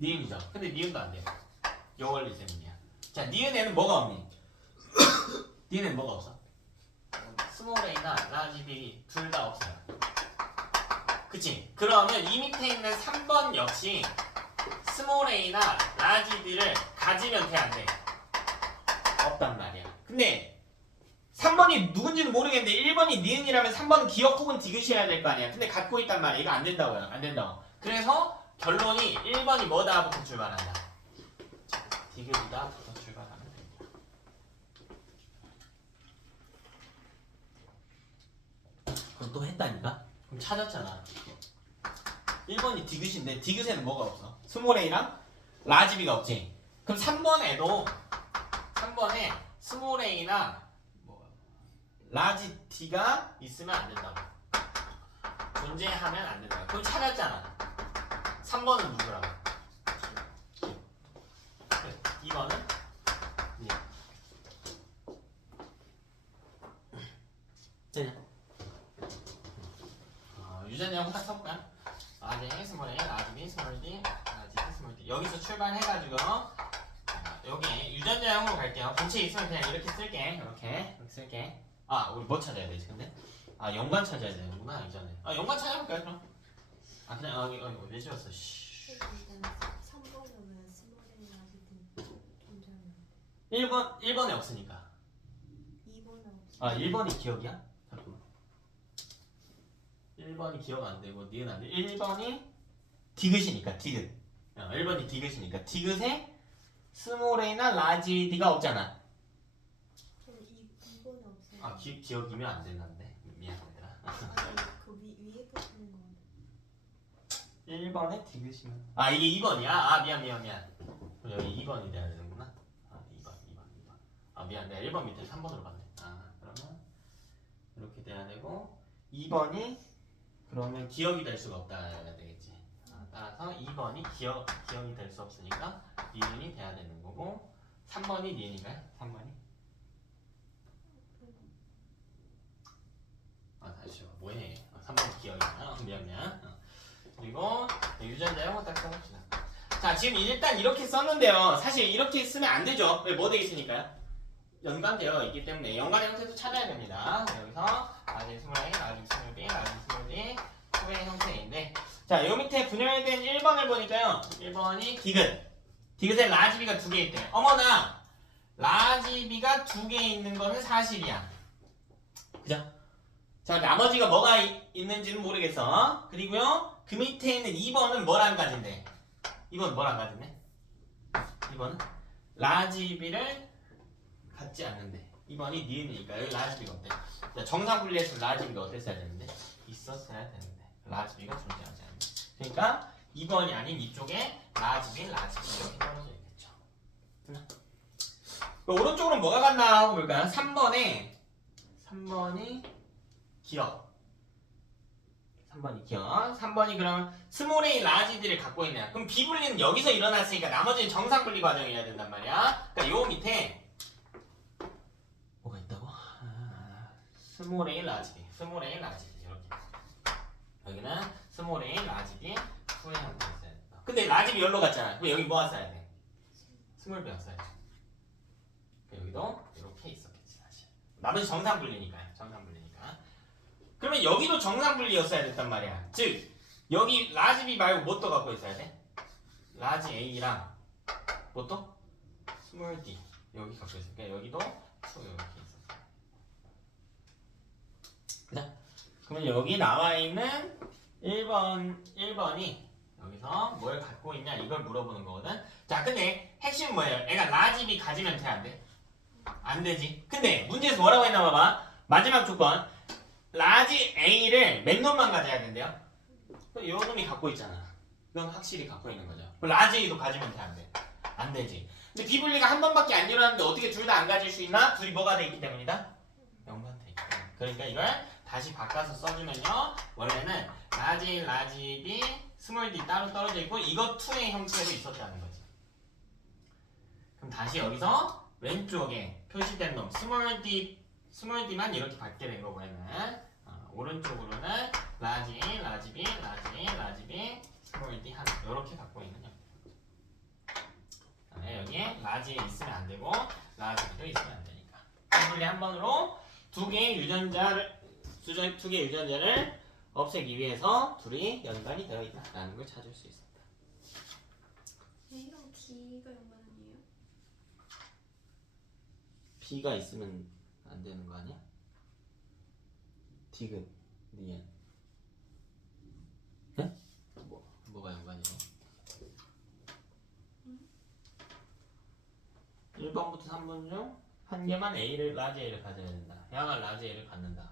니은이죠. 근데 니은도 안 돼요. 요 원리 때문이야. 자, 니은에는 뭐가 없니? 니은에는 뭐가 없어? 스몰 a나 라지 b 둘 다 없어요. 그치? 그러면 이 밑에 있는 3번 역시 스몰 a나 라지 b를 가지면 돼, 안 돼? 없단 말이야. 근데 3번이 누군지는 모르겠는데 1번이 니은이라면 3번은 기억 혹은 디귿이어야 될 거 아니야. 근데 갖고 있단 말이야. 이거 안 된다고요. 안 된다고. 그래서 결론이 1번이 뭐다부터 출발한다. 디귿이다부터 출발하면 됩니다. 그럼 또 했다니까? 그럼 찾았잖아. 1번이 디귿인데 디귿에는 뭐가 없어? 스몰 a랑 라지 b가 없지. 그럼 3번에도 3번에 스몰 a나 뭐 라지 d가 있으면 안 된다고. 존재하면 안 된다고. 그럼 찾았잖아. 3번은 누구라고? 2번은 되냐? 유전자 후딱 써볼까요? 라지 스몰 a, 라지 b, 스몰 d, 라지 스몰 d. 여기서 출발해가지고 여기 유전자형으로 갈게요. 본체 있으면 그냥 이렇게 쓸게. 이렇게 쓸게. 아, 우리 뭐 찾아야 되지 근데? 아, 연관 찾아야 되는구나 이전에. 아, 연관 찾아볼까요 그럼? 아, 그냥 왜 지웠어? 씨. 3번은 스몰이 아직 존재하는 1번에 없으니까. 2번은 없어. 아, 1번이 기억이야? 잠깐만. 1번이 기억 안 되고 니은 안 돼. 1번이 디귿이니까 디귿. 1번이 디귿이니까 디귿에 스몰 a나 라지 d가 없잖아. 그럼 2번은 없어요. 아, 기억이면 안 된다는데. 미안하더라. 아니 그 위에 붙는 거. 1번에 디귿이면. 아, 이게 2번이야? 아, 미안. 그럼 여기 2번이 돼야 되는구나. 아, 2번. 아, 미안. 내가 1번 밑에 3번으로 봤네. 아, 그러면 이렇게 돼야 되고 2번이 그러면 기억이 될 수가 없다야 되겠지. 따라서 2번이 기억이 될 수 없으니까 니은이 돼야 되는 거고 3번이 니은인가요? 3번이? 아, 다시 뭐해? 3번 기억이구나. 미안. 그리고 유전자형을 딱 써봅시다. 자, 지금 일단 이렇게 썼는데요. 사실 이렇게 쓰면 안 되죠. 왜? 뭐 되어 있으니까요? 연관되어 있기 때문에 연관의 형태도 찾아야 됩니다. 여기서 라지 스몰 a, 라지 스몰 b, 라지 스몰 d 후의 형태인데 자, 요 밑에 분열된 1번을 보니까요. 1번이 디귿에 라지 b가 2개 있대. 어머나! 라지 b가 2개 있는 거는 사실이야. 그죠? 자, 나머지가 뭐가 있는지는 모르겠어. 그리고요, 그 밑에 있는 2번은 뭐랑 가진대? 2번 뭐랑 가진대? 2번은 라지 b를 갖지 않는데 2번이 니은이니까 여기 라지 b가 없대. 자, 정상 분리했으면 라지 b가 어땠어야 되는데? 있었어야 되는데 라지 b가 존재하지 않는데 그러니까 2번이 아닌 이쪽에 라지 b 이렇게 떨어져 있겠죠. 오른쪽으로 뭐가 갔나 하고 볼까요? 3번이 기억. 3번이 그러면 스몰 a 라지 d를 갖고 있네요. 그럼 비분리는 여기서 일어났으니까 나머지는 정상 분리 과정이어야 된단 말이야. 그러니까 요 밑에 뭐가 있다고? 스몰 a 라지 d 이렇게. 여기는 스몰 a 라지 d 후의 형태 있어야 된다. 근데 라지 b 열로 갔잖아. 그럼 여기 뭐가 써야 돼? 스몰 b가 써야 돼. 여기도 이렇게 있었겠지 사실. 나머지 정상 분리니까. 그러면 여기도 정상 분리였어야 됐단 말이야. 즉 여기 라지 b 말고 뭐 또 갖고 있어야 돼? 라지 a랑 뭐 또? 스몰 d 여기 갖고 있으니까 여기도 이렇게 있었어. 그죠? 그러면 여기 나와 있는 1번이 여기서 뭘 갖고 있냐 이걸 물어보는 거거든. 자, 근데 핵심은 뭐예요? 애가 라지 b 가지면 돼, 안 돼? 안 되지. 근데 문제에서 뭐라고 했나 봐봐. 마지막 조건. 라지 a를 맨 놈만 가져야 된대요. 이 놈이 갖고 있잖아. 이건 확실히 갖고 있는 거죠. 라지 a도 가지면 돼, 안 돼? 안 되지. 근데 비분리가 한 번밖에 안 일어났는데 어떻게 둘 다 안 가질 수 있나? 둘이 뭐가 돼 있기 때문이다? 연관돼 있기 때문에. 그러니까 이걸 다시 바꿔서 써주면요. 원래는 라지 a, 라지 b, 스몰 d 따로 떨어져 있고 이거 2의 형태로 있었다는 거지. 그럼 다시 여기서 왼쪽에 표시된 놈 스몰 d만 이렇게 받게 된 거고 얘는 오른쪽으로는 라지 A, 라지 B, 라지 A, 라지 B, 스몰 d 하나 이렇게 갖고 있는 형태. 그다음에 여기에 라지 A 있으면 안 되고 라지 B도 있으면 안 되니까. 분리 한 번으로 두 개의 유전자를 없애기 위해서 둘이 연관이 되어 있다라는 걸 찾을 수 있었다. A랑 D가 연관 아니에요? B가 있으면 안 되는 거 아니야? 디귿, 니은. 네? 뭐가 연관이야? 1번부터 3번 중 한 개만 라지 A를 가져야 된다. 얘가 라지 A를 갖는다.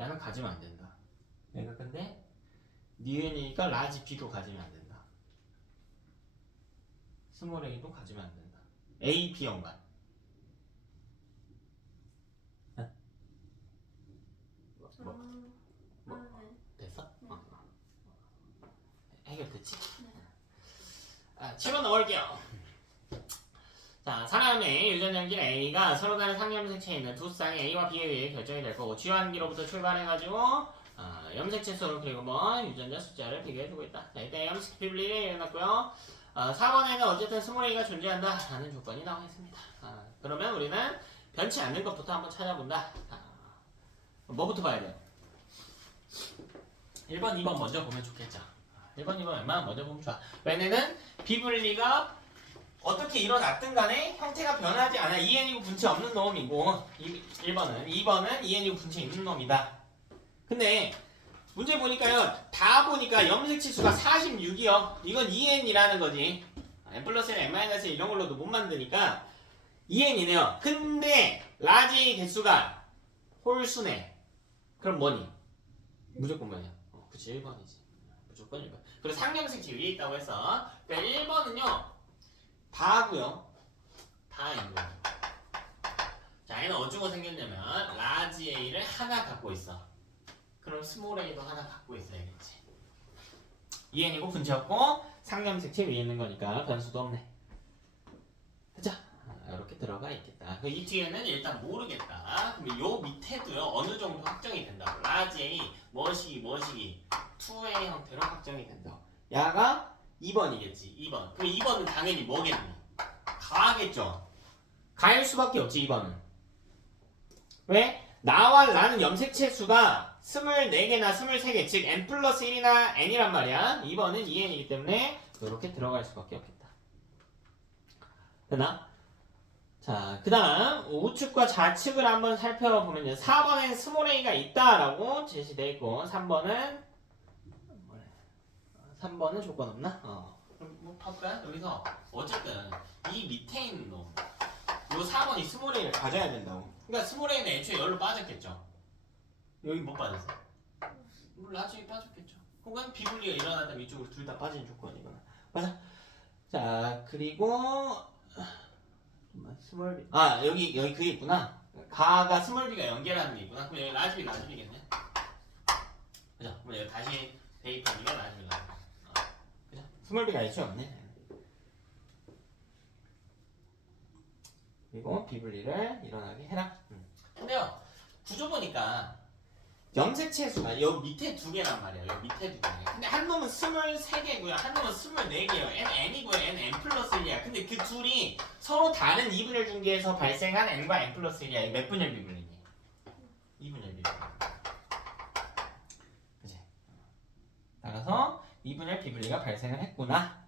얘는 가지면 안 된다. 얘가 근데 니은이니까 라지 B도 가지면 안 된다. 스몰 A도 가지면 안 된다. A, B 연관. 뭐, 뭐. 네. 됐어? 네. 해결됐지? 네. 7번 넘어갈게요. 자, 사람의 유전연길 A가 서로 다른 상염색체에 있는 두 쌍의 A와 B에 의해 결정이 될 거고 주한기로부터 출발해가지고 염색체 수 그리고 뭐 유전자 숫자를 비교해주고 있다. 자, 일단 염색 비블리를 일어났고요. 4번에는 어쨌든 스몰 A가 존재한다 라는 조건이 나와 있습니다. 그러면 우리는 변치 않는 것부터 한번 찾아본다. 뭐부터 봐야 돼요? 1번, 2번 먼저 보면 좋겠죠. 1번, 2번 웬만하면 먼저 보면 좋아. 왜냐면 비블리가 어떻게 일어났든 간에 형태가 변하지 않아. EN이고 분체 없는 놈이고 1번은 2번은 EN이고 분체 있는 놈이다. 근데 문제 보니까요. 다 보니까 염색치 수가 46이요. 이건 EN이라는 거지. N 플러스 N, N-1 이런 걸로도 못 만드니까 EN이네요. 근데 라지 개수가 홀수네. 그럼 뭐니? 무조건 뭐냐? 그치 1번이지. 무조건 1번. 그리고 상염색체 위에 있다고 해서 그러니까 1번은요. 다 하고요. 다 있는 거예요. 자, 얘는 어쩌고 생겼냐면 라지 A를 하나 갖고 있어. 그럼 스몰 A도 하나 갖고 있어야겠지. EN이고 분체 없고 상염색체 위에 있는 거니까 변수도 없네. 자, 이렇게 들어가 있겠다. 이 뒤에는 일단 모르겠다. 근데 요 밑에도요 어느 정도 확정이 된다고. 라지 A 뭐시기 2의 형태로 확정이 된다고. 야가 2번이겠지. 2번. 그럼 2번은 당연히 뭐겠니? 가겠죠. 가일 수밖에 없지 2번은. 왜? 나와 나는 염색체 수가 24개나 23개 즉 n 플러스 1이나 n이란 말이야. 2번은 2n이기 때문에 이렇게 들어갈 수밖에 없겠다. 됐나? 자, 그 다음 우측과 좌측을 한번 살펴보면요. 4번엔 스몰 a가 있다라고 제시되어 있고 3번은 조건 없나? 그럼 뭐 볼까? 여기서 어쨌든 이 밑에 있는 놈, 요 4번이 스몰 a를 가져야 된다고. 그러니까 스몰 a는 애초에 열로 빠졌겠죠. 여기 못 빠졌어. 라지 빠졌겠죠. 혹은 비분리가 일어난다면 이쪽으로 둘 다 빠진 조건이거나. 맞아. 자, 그리고 스몰 b 여기 그게 있구나. 가가 스몰 b가 연결하는 게 있구나. 그럼 여기 라지 b겠네. 그죠? 그럼 여기 다시 대입하니까 라지 b가. 그죠? 스몰 b가 애초에 없네. 그리고 비분리를 일어나게 해라. 근데요 구조 보니까 염색체 수가 여기 밑에 2개란 말이야. 여기 밑에 2개. 근데 한 놈은 23개고요. 한 놈은 24개예요. n이고요. n 플러스 1이야. 근데 그 둘이 서로 다른 2분열 중계에서 발생한 n과 n 플러스 1이야. 몇 분열 비분리니? 2분열 비분리. 그치? 따라서 2분열 비분리가 발생을 했구나.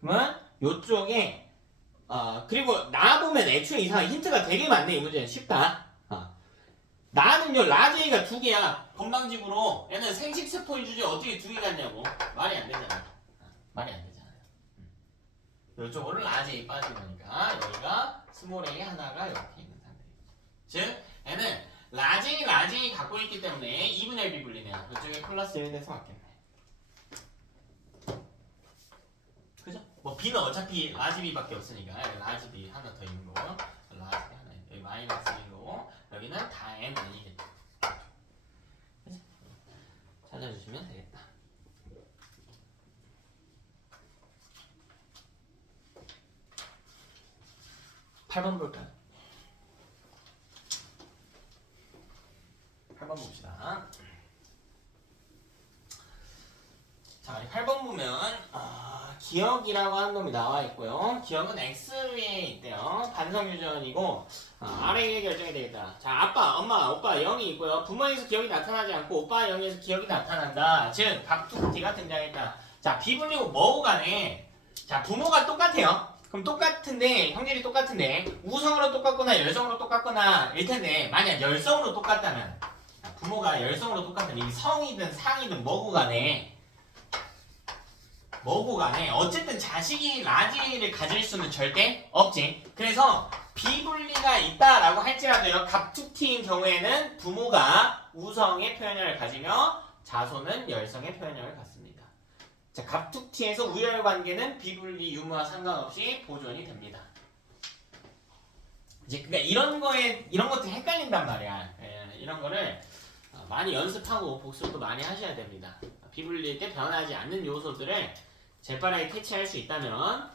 그러면 요쪽에 그리고 나보면 애초에 이상한 힌트가 되게 많네. 이 문제는 쉽다. 나는요 라지 A가 2개야. 건방지구로 얘는 생식세포인 주제 어떻게 2개 같냐고. 말이 안 되잖아. 말이 안 되잖아요. 이쪽으로 라지 A 빠진 거니까 여기가 스몰 A 하나가 이렇게 있는 상태예요. 즉 얘는 라지 A 갖고 있기 때문에 2분의 1 비분리네요. 이쪽에 플러스 1 돼서 맞겠네. 그죠? 뭐 B는 어차피 라지 B밖에 없으니까 라지 B 하나 더 있는 거고 라지 B 하나 여기 마이너스 1고 여기는 다 n 아니겠죠. 찾아주시면 되겠다. (8번) 볼까요? 8번 봅시다. 자, 8번 보면 기억이라고 하는 놈이 나와 있고요. 기억은 x 위에 있대요. 반성 유전이고 아래에 결정이 되겠다. 자, 아빠, 엄마, 오빠 0이 있고요. 부모에서 기억이 나타나지 않고 오빠 0에서 기억이 나타난다. 즉 갑툭튀가 등장했다. 자, 비분리고 뭐고 간에 자, 부모가 똑같아요. 그럼 똑같은데 형질이 똑같은데 우성으로 똑같거나 열성으로 똑같거나 일 텐데 만약 열성으로 똑같다면 부모가 열성으로 똑같다면 이 성이든 상이든 뭐고 간에 어쨌든 자식이 라지를 가질 수는 절대 없지. 그래서 비분리가 있다라고 할지라도요 갑툭튀인 경우에는 부모가 우성의 표현을 가지며 자소는 열성의 표현형을 갖습니다. 자, 갑툭튀에서 우열 관계는 비분리 유무와 상관없이 보존이 됩니다. 이제 그러니까 이런 것도 헷갈린단 말이야. 예, 이런 거를 많이 연습하고 복습도 많이 하셔야 됩니다. 비분리일 때 변하지 않는 요소들을 재빠르게 캐치할 수 있다면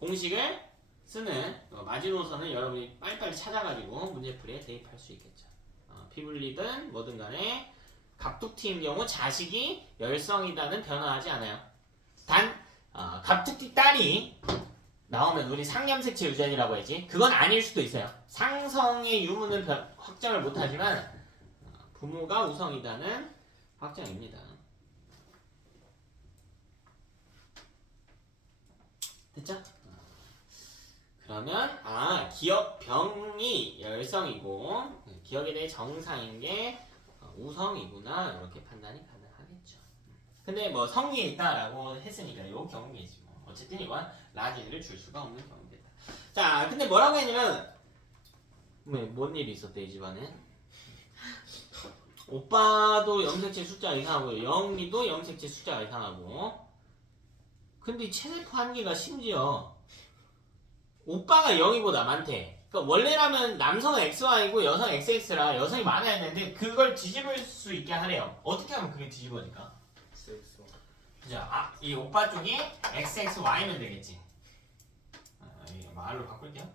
공식을 쓰는 마지노선을 여러분이 빨리빨리 찾아가지고 문제풀이에 대입할 수 있겠죠. 비분리든 뭐든 간에 갑툭튀인 경우 자식이 열성이다는 변화하지 않아요. 단 갑툭튀 딸이 나오면 우리 상염색체 유전이라고 했지. 그건 아닐 수도 있어요. 상성의 유무는 확정을 못하지만 부모가 우성이다는 확정입니다. 됐죠? 그러면 기억병이 열성이고 기억에 대해 정상인 게 우성이구나 이렇게 판단이 가능하겠죠. 근데 뭐 성기에 있다라고 했으니까 요 경우이지 뭐. 어쨌든 이건 라지를 줄 수가 없는 경우입니다. 자, 근데 뭐라고 했냐면 뭔 일이 있었대 이 집안에? 오빠도 염색체 숫자가 이상하고 영미도 염색체 숫자가 이상하고 근데 체세포 한 개가 심지어 오빠가 0이보다 많대. 그러니까 원래라면 남성은 XY고 여성은 XX라 여성이 많아야 되는데 그걸 뒤집을 수 있게 하래요. 어떻게 하면 그게 뒤집어질까? 그죠? 이 오빠 쪽이 XXY면 되겠지. 말로 바꿀게요.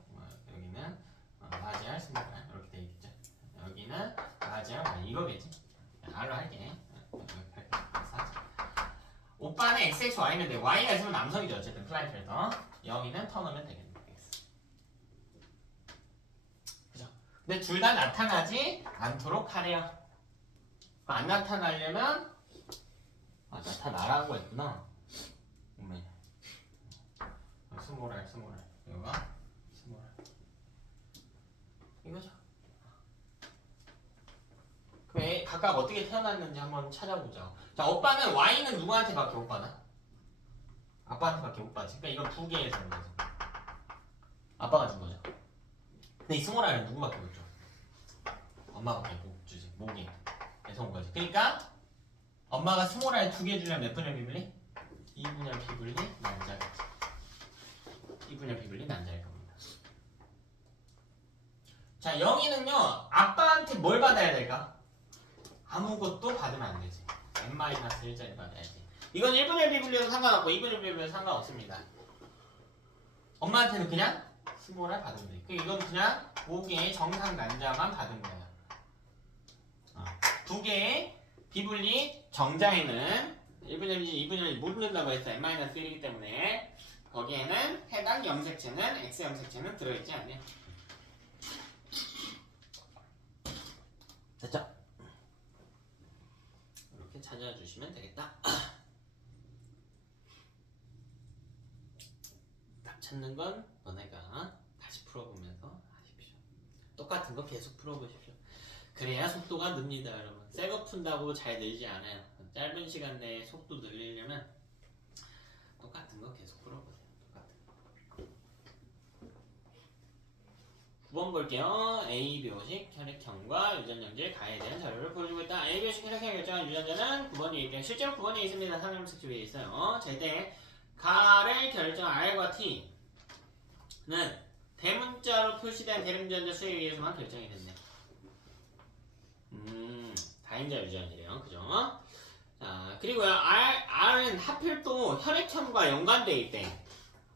여기는 라지알 스몰알 이렇게 돼 있겠죠. 여기는 라지알 이거겠지. R로 할게. 오빠는 XXY면 돼. Y가 있으면 남성이죠. 어쨌든 플라이 필터. 영이는 턴오면 되겠네. 그죠? 근데 둘 다 나타나지 않도록 하래요. 안 나타나려면 나타나라고 했구나. 스몰알 이거가 스몰알 이거죠. 그럼 각각 어떻게 태어났는지 한번 찾아보자. 자, 오빠는 Y는 누구한테 받게 오빠나? 아빠한테 받게 오빠지. 그러니까 이건 두 개의 주는 거지. 아빠가 준 거죠. 근데 이 스몰알은 누구밖에 못 줘? 엄마밖에 못 주지. 목에서 온 거지. 그러니까 엄마가 스몰알 두 개 주려면 몇 분의 비분리? 2분의 비분리 난자겠지. 2분의 비분리 난자일 겁니다. 자, 영희는요 아빠한테 뭘 받아야 될까? 아무것도 받으면 안 되지. n-1짜리 받아야지. 이건 1분의 비분리도 상관없고 2분의 비분리도 상관없습니다. 엄마한테는 그냥 스몰알 받으면 돼. 이건 그냥 5개의 정상 난자만 받은 거야. 두 개의 비분리 정자에는 1분의 1, 2분의 1 못 넣는다고 했어. n-1이기 때문에 거기에는 해당 염색체는 X 염색체는 들어있지 않네. 됐죠? 이렇게 찾아주시면 되겠다. 답 찾는 건 너네가 다시 풀어보면서 하십시오. 똑같은 거 계속 풀어보십시오. 그래야 속도가 늡니다, 여러분. 새 거 푼다고 잘 늘지 않아요. 짧은 시간 내에 속도 늘리려면 똑같은 거 계속 풀어보세요. 똑같은 거. 9번 볼게요. A표식 혈액형과 유전연질 가에 대한 자료를 보여주고 있다. A표식 혈액형 결정한 유전자는 9번에 있대요. 실제로 9번에 있습니다. 상염색체 위에 있어요. 자, 이때 가를 결정한 R과 T는 대문자로 표시된 대문자 수에 의해서만 결정이 됐네. 다인자 유전이래요. 그죠? 자, 그리고요. R은 하필 또 혈액형과 연관되어 있대.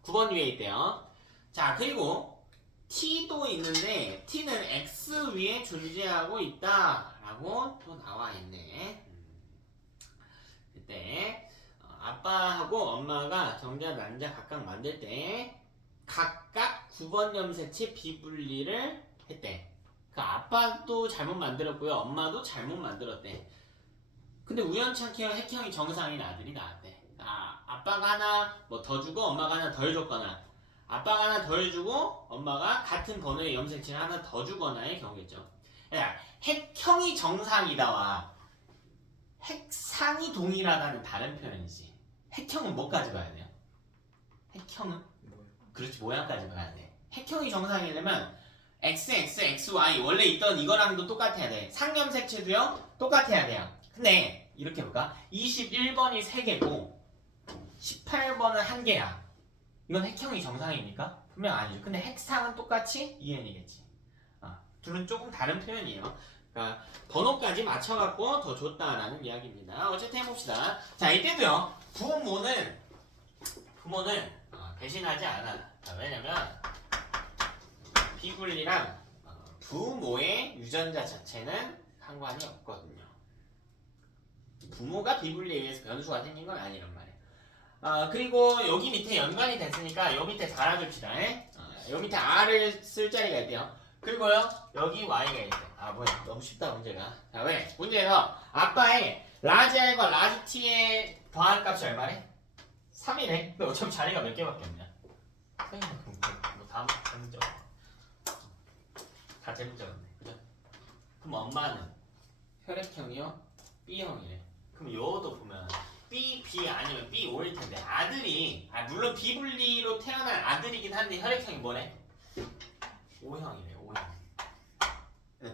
9번 위에 있대요. 자, 그리고 T도 있는데 T는 X 위에 존재하고 있다라고 또 나와 있네. 그때 아빠하고 엄마가 정자, 난자 각각 만들 때 각각 9번 염색체 비분리를 했대. 그러니까 아빠도 잘못 만들었고요. 엄마도 잘못 만들었대. 근데 우연찮게 핵형이 정상인 아들이 나왔대. 아빠가 하나 뭐 더 주고 엄마가 하나 덜 줬거나 아빠가 하나 덜 주고 엄마가 같은 번호의 염색체를 하나 더 주거나의 경우겠죠. 그러니까 핵형이 정상이다와 핵상이 동일하다는 다른 표현이지. 핵형은 뭐까지 봐야 돼요? 핵형은? 그렇지, 모양까지 봐야 돼. 핵형이 정상이려면 XX, XY 원래 있던 이거랑도 똑같아야 돼. 상염색체도요 똑같아야 돼요. 근데 이렇게 볼까? 21번이 3개고 18번은 1개야. 이건 핵형이 정상입니까? 분명 아니죠. 근데 핵상은 똑같이 2n이겠지. 둘은 조금 다른 표현이에요. 그러니까 번호까지 맞춰갖고 더 좋다라는 이야기입니다. 어쨌든 해봅시다. 자, 이때도요. 부모는 배신하지 않아. 자, 왜냐면 비분리랑 부모의 유전자 자체는 상관이 없거든요. 부모가 비분리에 의해서 변수가 생긴 건 아니란 말이에요. 그리고 여기 밑에 연관이 됐으니까 여기 밑에 달아줍시다. 여기 밑에 R을 쓸 자리가 있대요. 그리고요 여기 Y가 있대. 뭐야 너무 쉽다 문제가. 자, 왜? 문제에서 아빠의 라지 R과 라지 T의 더한 값이 얼마래? 3이래. 근데 어차피 자리가 몇 개밖에 없냐? 다 재문적. 다 재문적인데, 그죠? 그럼 엄마는 혈액형이요? B형이래. 그럼 요것도 보면 B, B 아니면 B O일 텐데 아들이 물론 비분리로 태어난 아들이긴 한데 혈액형이 뭐래? O형이래. O형.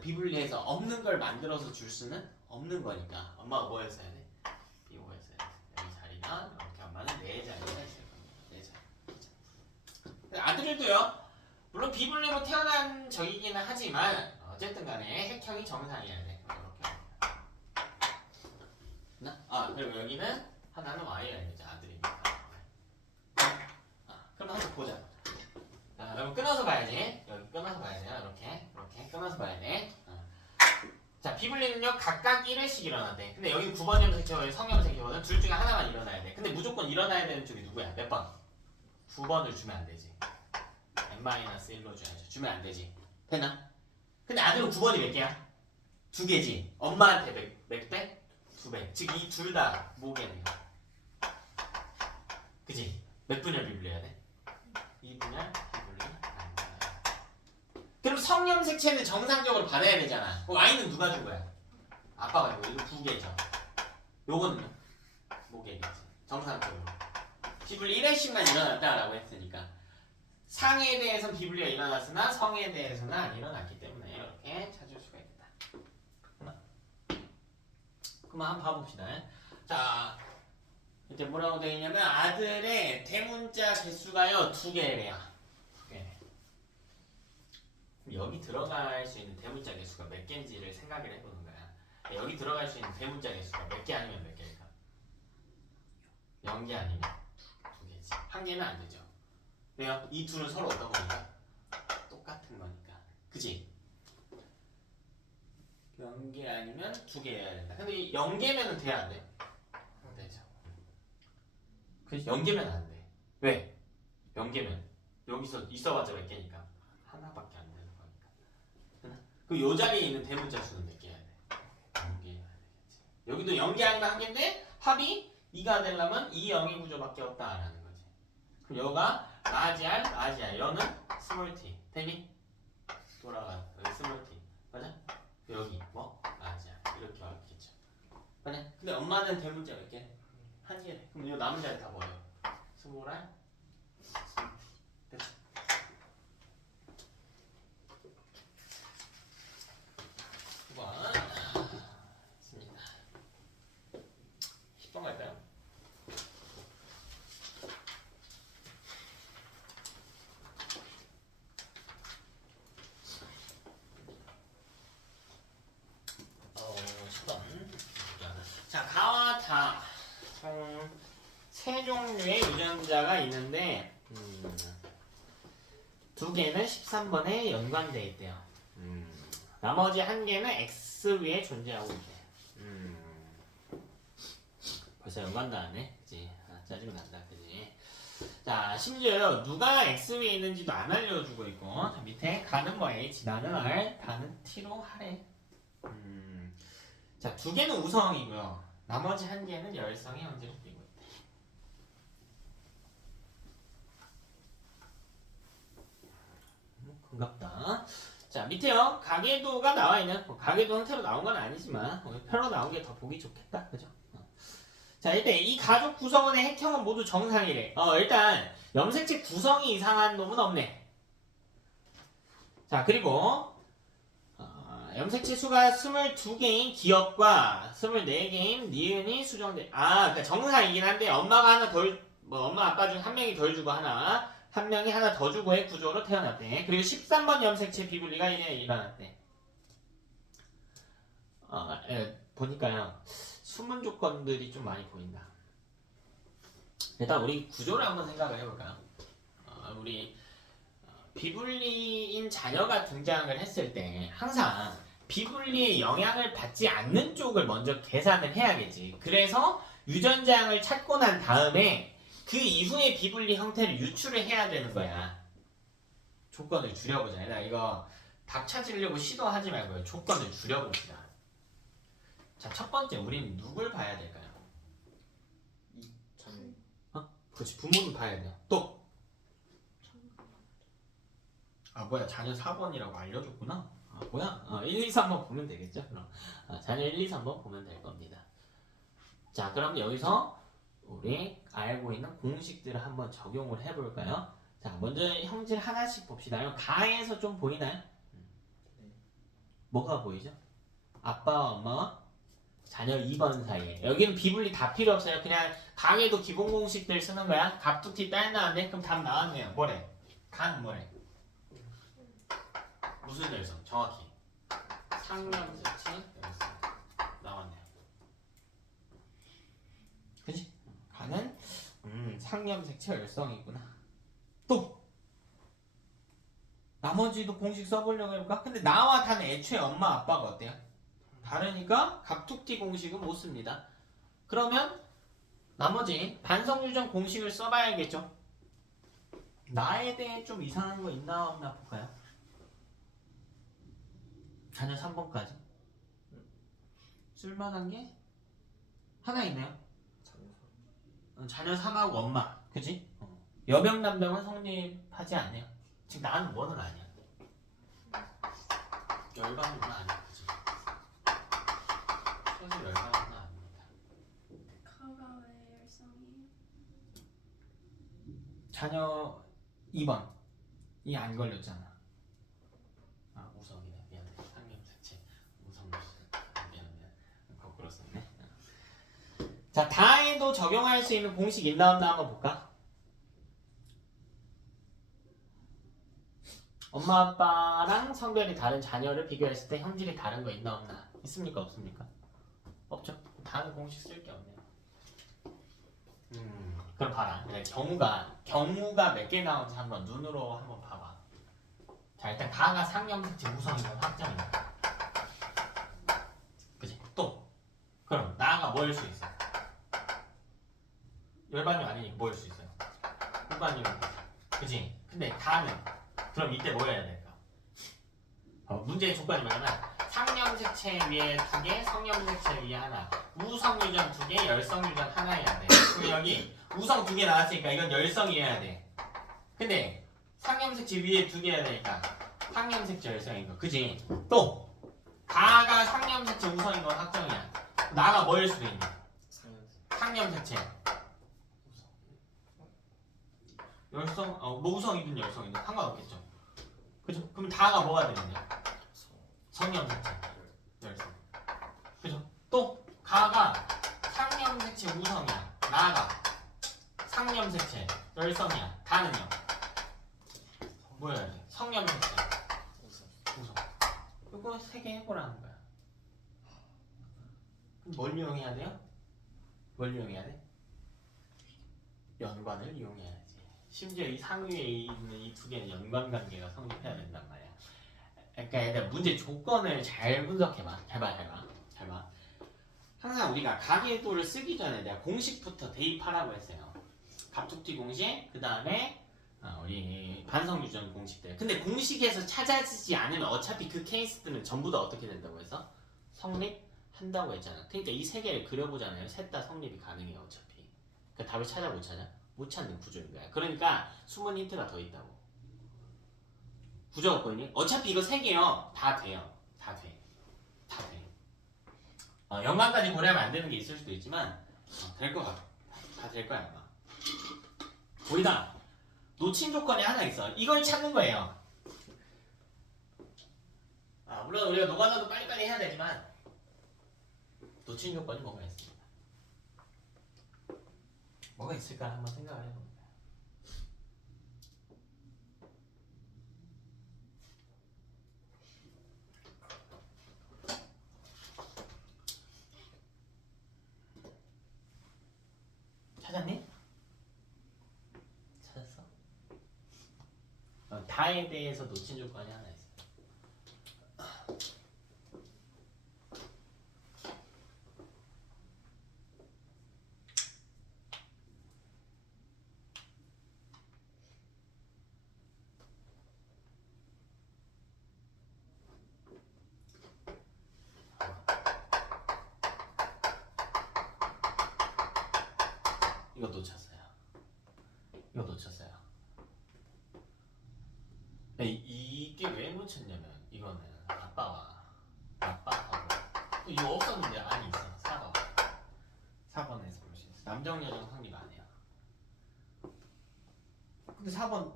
비분리해서 없는 걸 만들어서 줄 수는 없는 거니까 엄마가 뭐 했어야 돼? B, O 했어야 돼. 여기 자리가 이렇게 엄마는 4자리가 있을 겁니다. 4자리. 아들들도요. 물론 비분리로 태어난 적이기는 하지만 어쨌든 간에 핵형이 정상이어야 돼. 이렇게. 그리고 여기는 하나는 Y가 있는 아들이니까. 그럼 한번 보자. 자, 여러분 끊어서 봐야지. 여기 끊어서 봐야 돼요. 이렇게 끊어서 봐야 돼. 자, 비분리는요 각각 1회씩 일어나대. 근데 여기 9번 염색체와 성염색체는 둘 중에 하나만 일어나야 돼. 근데 무조건 일어나야 되는 쪽이 누구야? 몇 번? 9번을 주면 안 되지. n-1로 줘야죠. 주면 안 되지. 되나? 근데 아들은 9번이 몇 개야? 2개지. 엄마한테 몇 배? 2배. 즉 이 둘 다 뭐겠네요. 그지? 몇 분열 비분리해야 돼? 2분열 비분리 안 돼. 그럼 성염색체는 정상적으로 받아야 되잖아. 그럼 Y는 누가 준 거야? 아빠가 준 거. 이거 2개죠. 요거는요? 뭐겠지? 정상적으로. 비분리 1회씩만 일어났다라고 했으니까. 상에 대해서는 비분리가 일어났으나 성에 대해서는 안 일어났기 때문에 이렇게 찾을 수가 있다. 그럼 한번 봐봅시다. 자, 이제 뭐라고 되어 있냐면 아들의 대문자 개수가요 2개래요. 2개. 여기 들어갈 수 있는 대문자 개수가 몇 개인지를 생각을 해보는 거야. 여기 들어갈 수 있는 대문자 개수가 몇 개 아니면 몇 개일까? 0개 아니면 2개지. 1개는 안 되죠. 왜요? 이 둘은 서로 어떤 거니까? 똑같은 거니까. 그지? 0개 아니면 2개여야 된다. 근데 이 0개면은 돼야 안 돼? 안 되죠. 그치? 0개면 안 돼. 왜? 0개면 여기서 있어봤자 몇 개니까? 하나밖에 안 되는 거니까. 그 요 자리에 있는 대문자 수는 몇 개여야 돼? 0개여야 되겠지. 여기도 0개 아니면 1개인데 합이 2가 되려면 2, 0의 구조밖에 없다라는 거지. 그럼 여가 라지 R, 라지 R. 여는 스몰 t. 되니? 돌아가. 여기 스몰 t. 맞아? 여기 뭐? 라지 R. 이렇게 왔겠죠. 맞아? 근데 엄마는 대문자 몇 개? 1개래. 그럼 이 남은 자리 다 뭐예요? 스몰 R, 스몰 t. 됐죠? 9번. 있습니다. 10번 갈까요? 자, 가와 다 총 3종류의 유전자가 있는데 2개는 13번에 연관되어 있대요. 나머지 1개는 X 위에 존재하고 있대. 벌써 연관도 안 해? 그치? 짜증난다. 그치? 자, 심지어 누가 X 위에 있는지도 안 알려주고 있고 자, 밑에 가는 뭐 H, 나는 R, 다는 T로 하래. 자, 2개는 우성이고요. 나머지 1개는 열성의 형질을 띠고 있대. 반갑다. 자, 밑에요. 가계도가 나와 있는 가계도 형태로 나온 건 아니지만 표로 나온 게 더 보기 좋겠다. 그죠? 자, 일단 이 가족 구성원의 핵형은 모두 정상이래. 일단 염색체 구성이 이상한 놈은 없네. 자, 그리고 염색체 수가 22개인 기업과 24개인 니은이 수정돼. 그러니까 정상이긴 한데 엄마가 하나 덜, 엄마 아빠 중 한 명이 덜 주고 한 명이 하나 더 주고의 구조로 태어났대. 그리고 13번 염색체 비분리가 일어났대. 보니까요 수문 조건들이 좀 많이 보인다. 일단 우리 구조를 한번 생각을 해볼까요? 우리 비분리인 자녀가 등장을 했을 때 항상 비분리의 영향을 받지 않는 쪽을 먼저 계산을 해야겠지. 그래서 유전자양을 찾고 난 다음에 그 이후에 비분리 형태를 유추를 해야 되는 거야. 조건을 줄여보자. 나 이거 답 찾으려고 시도하지 말고요. 조건을 줄여봅시다. 자, 첫 번째 우리는 누굴 봐야 될까요? 그렇지, 부모는 봐야 돼요. 또 뭐야, 자녀 4번이라고 알려줬구나. 뭐야? 1, 2, 3번 보면 되겠죠? 그럼 자녀 1, 2, 3번 보면 될 겁니다. 자, 그럼 여기서 우리 알고 있는 공식들을 한번 적용을 해볼까요? 자, 먼저 형질 하나씩 봅시다. 이거 가에서 좀 보이나요? 뭐가 보이죠? 아빠와 엄마와 자녀 2번 사이에. 여기는 비분리 다 필요 없어요. 그냥 강에도 기본 공식들 쓰는 거야. 갑툭튀 딸 나왔네? 그럼 답 나왔네요. 뭐래? 강 뭐래? 무슨 열성? 정확히 상염색체 열성 나왔네요. 그치? 강은 상염색체 열성이구나. 또 나머지도 공식 써보려고 해볼까? 근데 나와 다는 애초에 엄마 아빠가 어때요? 다르니까 갑툭튀 공식은 못 씁니다. 그러면 나머지 반성유전 공식을 써봐야겠죠? 나에 대해 좀 이상한 거 있나 없나 볼까요? 자녀 3번까지 쓸만한 게 하나 있네요. 자녀 3하고 엄마, 그지? 여병 남병은 성립하지 않네요. 지금 나는 뭐는 아니야. 열반은 아니야, 그지? 소수 열반은 아닙니다. 카가 왜 열성이에요? 자녀 2번이 안 걸렸잖아. 우성이네. 미안해. 상염색체 우성 미안해. 거꾸로 썼네. 자, 다에도 적용할 수 있는 공식 있나 없나 한번 볼까? 엄마 아빠랑 성별이 다른 자녀를 비교했을 때 형질이 다른 거 있나 없나? 있습니까 없습니까? 없죠. 다른 공식 쓸 게 없네요. 그럼 봐라. 경우가 몇 개 나오는지 한번 눈으로 한번 봐봐. 자, 일단 가가 상염색체 우성이면 확정이야. 그지? 또 그럼 나가 뭐일 수 있어? 열반이 아니니까 뭐일 수 있어요? 일반이면 그지? 근데 다는 그럼 이때 뭐 해야 될까? 문제의 조건이 뭐냐면 상염색체 위에 2개, 성염색체 위에 하나, 우성유전 2개, 열성유전 하나여야 돼. 그럼 여기 우성 2개 나왔으니까 이건 열성이어야 돼. 근데 상염색체 위에 2개여야 되니까 상염색체 열성인 거, 그지? 또 가가 상염색체 우성인 건 확정이야. 나가 뭐일 수도 있냐? 상염색체 열성, 뭐 우성이든 열성이든 상관없겠죠. 그죠? 그럼 다가 뭐가 되느냐? 성염색체 열성. 그죠? 또 가가 상염색체 우성이야. 나가 상염색체 열성이야. 다는요? 뭐여야 돼? 성염색체 우성. 이거 3개 해보라는 거야. 그럼 뭘 이용해야 돼요? 뭘 이용해야 돼? 연관을 이용해야지. 심지어 이 상위에 있는 이 2개는 연관관계가 성립해야 된단 말이야. 그러니까 얘들 문제 조건을 잘 분석해봐. 잘 봐. 항상 우리가 가계도를 쓰기 전에 내가 공식부터 대입하라고 했어요. 갑툭튀 공식, 그 다음에 우리 반성유전 공식들. 근데 공식에서 찾아지지 않으면 어차피 그 케이스들은 전부 다 어떻게 된다고 해서 성립한다고 했잖아. 그러니까 이 3개를 그려보잖아요. 셋 다 성립이 가능해요. 어차피. 그러니까 답을 찾아 못 찾아? 못 찾는 구조인 거야. 그러니까 숨은 힌트가 더 있다고. 구조가 보이니? 어차피 이거 3개요. 다 돼요. 다 돼. 연관까지 고려하면 안 되는 게 있을 수도 있지만 될 것 같아. 다 될 거야 아마. 거기다 놓친 조건이 하나 있어. 이걸 찾는 거예요. 물론 우리가 노가다도 빨리빨리 해야 되지만 놓친 조건이 뭐가 있습니다. 뭐가 있을까 한번 생각을 해봅니다. 찾았니? 찾았어? 다에 대해서 놓친 조건이 하나 있어. 이거 놓쳤어요. 이거 놓쳤어요. 이게 왜 놓쳤냐면 이거는 아빠하고 이거 없었는데 아니 있어. 4번에서 볼 수 있어. 남정 여정 성립 안 해요. 근데 4번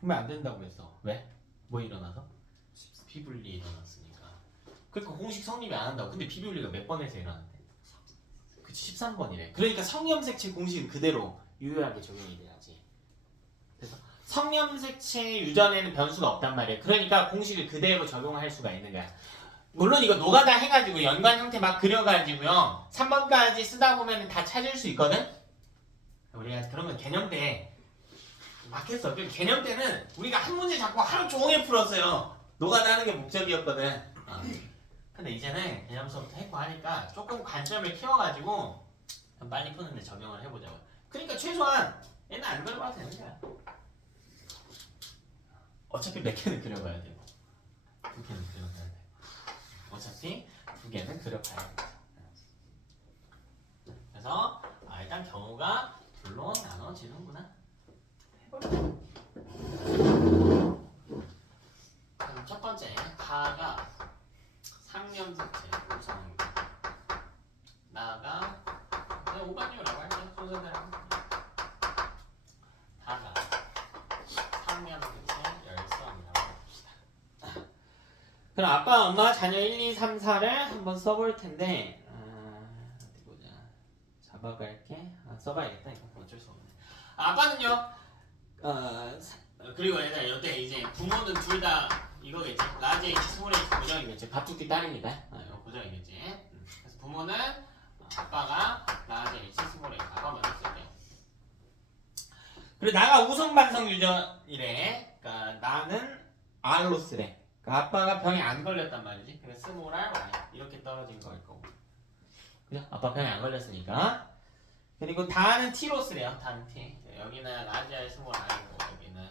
보면 안 된다고 했어. 왜? 뭐 일어나서? 비분리 일어났으니까. 그러니까 공식 성립이 안 한다고. 근데 비분리가 몇 번에서 일어났대? 그치 13번이래. 그러니까 성염색체 공식은 그대로 유효하게 적용이 돼야지. 그래서 성염색체 유전에는 변수가 없단 말이에요. 그러니까 공식을 그대로 적용할 수가 있는 거야. 물론 이거 노가다 해가지고 연관 형태 막 그려가지고요 3번까지 쓰다 보면 다 찾을 수 있거든. 우리가 그런 건 개념 때 막 했어. 그 개념 때는 우리가 한 문제 잡고 하루 종일 풀었어요. 노가다 하는 게 목적이었거든. 근데 이제는 개념 수업부터 했고 하니까 조금 관점을 키워가지고 좀 빨리 푸는데 적용을 해보자고. 그러니까 최소한 얘는 안 그려봐도 되는 거야. 어차피 몇 개는 그려봐야 되고 2개는 그려봐야 돼. 어차피 2개는 그려봐야 돼. 그래서 일단 경우가 둘로 나눠지는구나. 해볼까? 그럼 첫 번째 가가 상염색체 구성입니다. 나가 그냥 오반류라고 할게요. 순서대로 다가 상염색체 열성이라고 해봅시다. 그럼 아빠, 엄마, 자녀 1, 2, 3, 4를 한번 써볼 텐데 어디 보자. 잡아갈게. 써봐야겠다. 이거 어쩔 수 없네. 아빠는요. 그리고 얘들 여태 이제 부모는 둘 다 이거겠지. 라지 H 스몰 H 고정이겠지. 밥두끼 딸입니다. 이거 고정이겠지. 그래서 부모는 아빠가 라지 H 스몰 H 아빠 먼저 쓸게. 그리고 나가 우성 반성 유전이래. 그러니까 나는 R로 쓰래. 그러니까 아빠가 병에 안 걸렸단 말이지. 그래서 스몰 R Y 이렇게 떨어진 거일 거고. 그죠? 아빠 병에 안 걸렸으니까. 그리고 다는 T로 쓰래요. 다는 T. 여기는 라지 R 스몰 R이고 여기는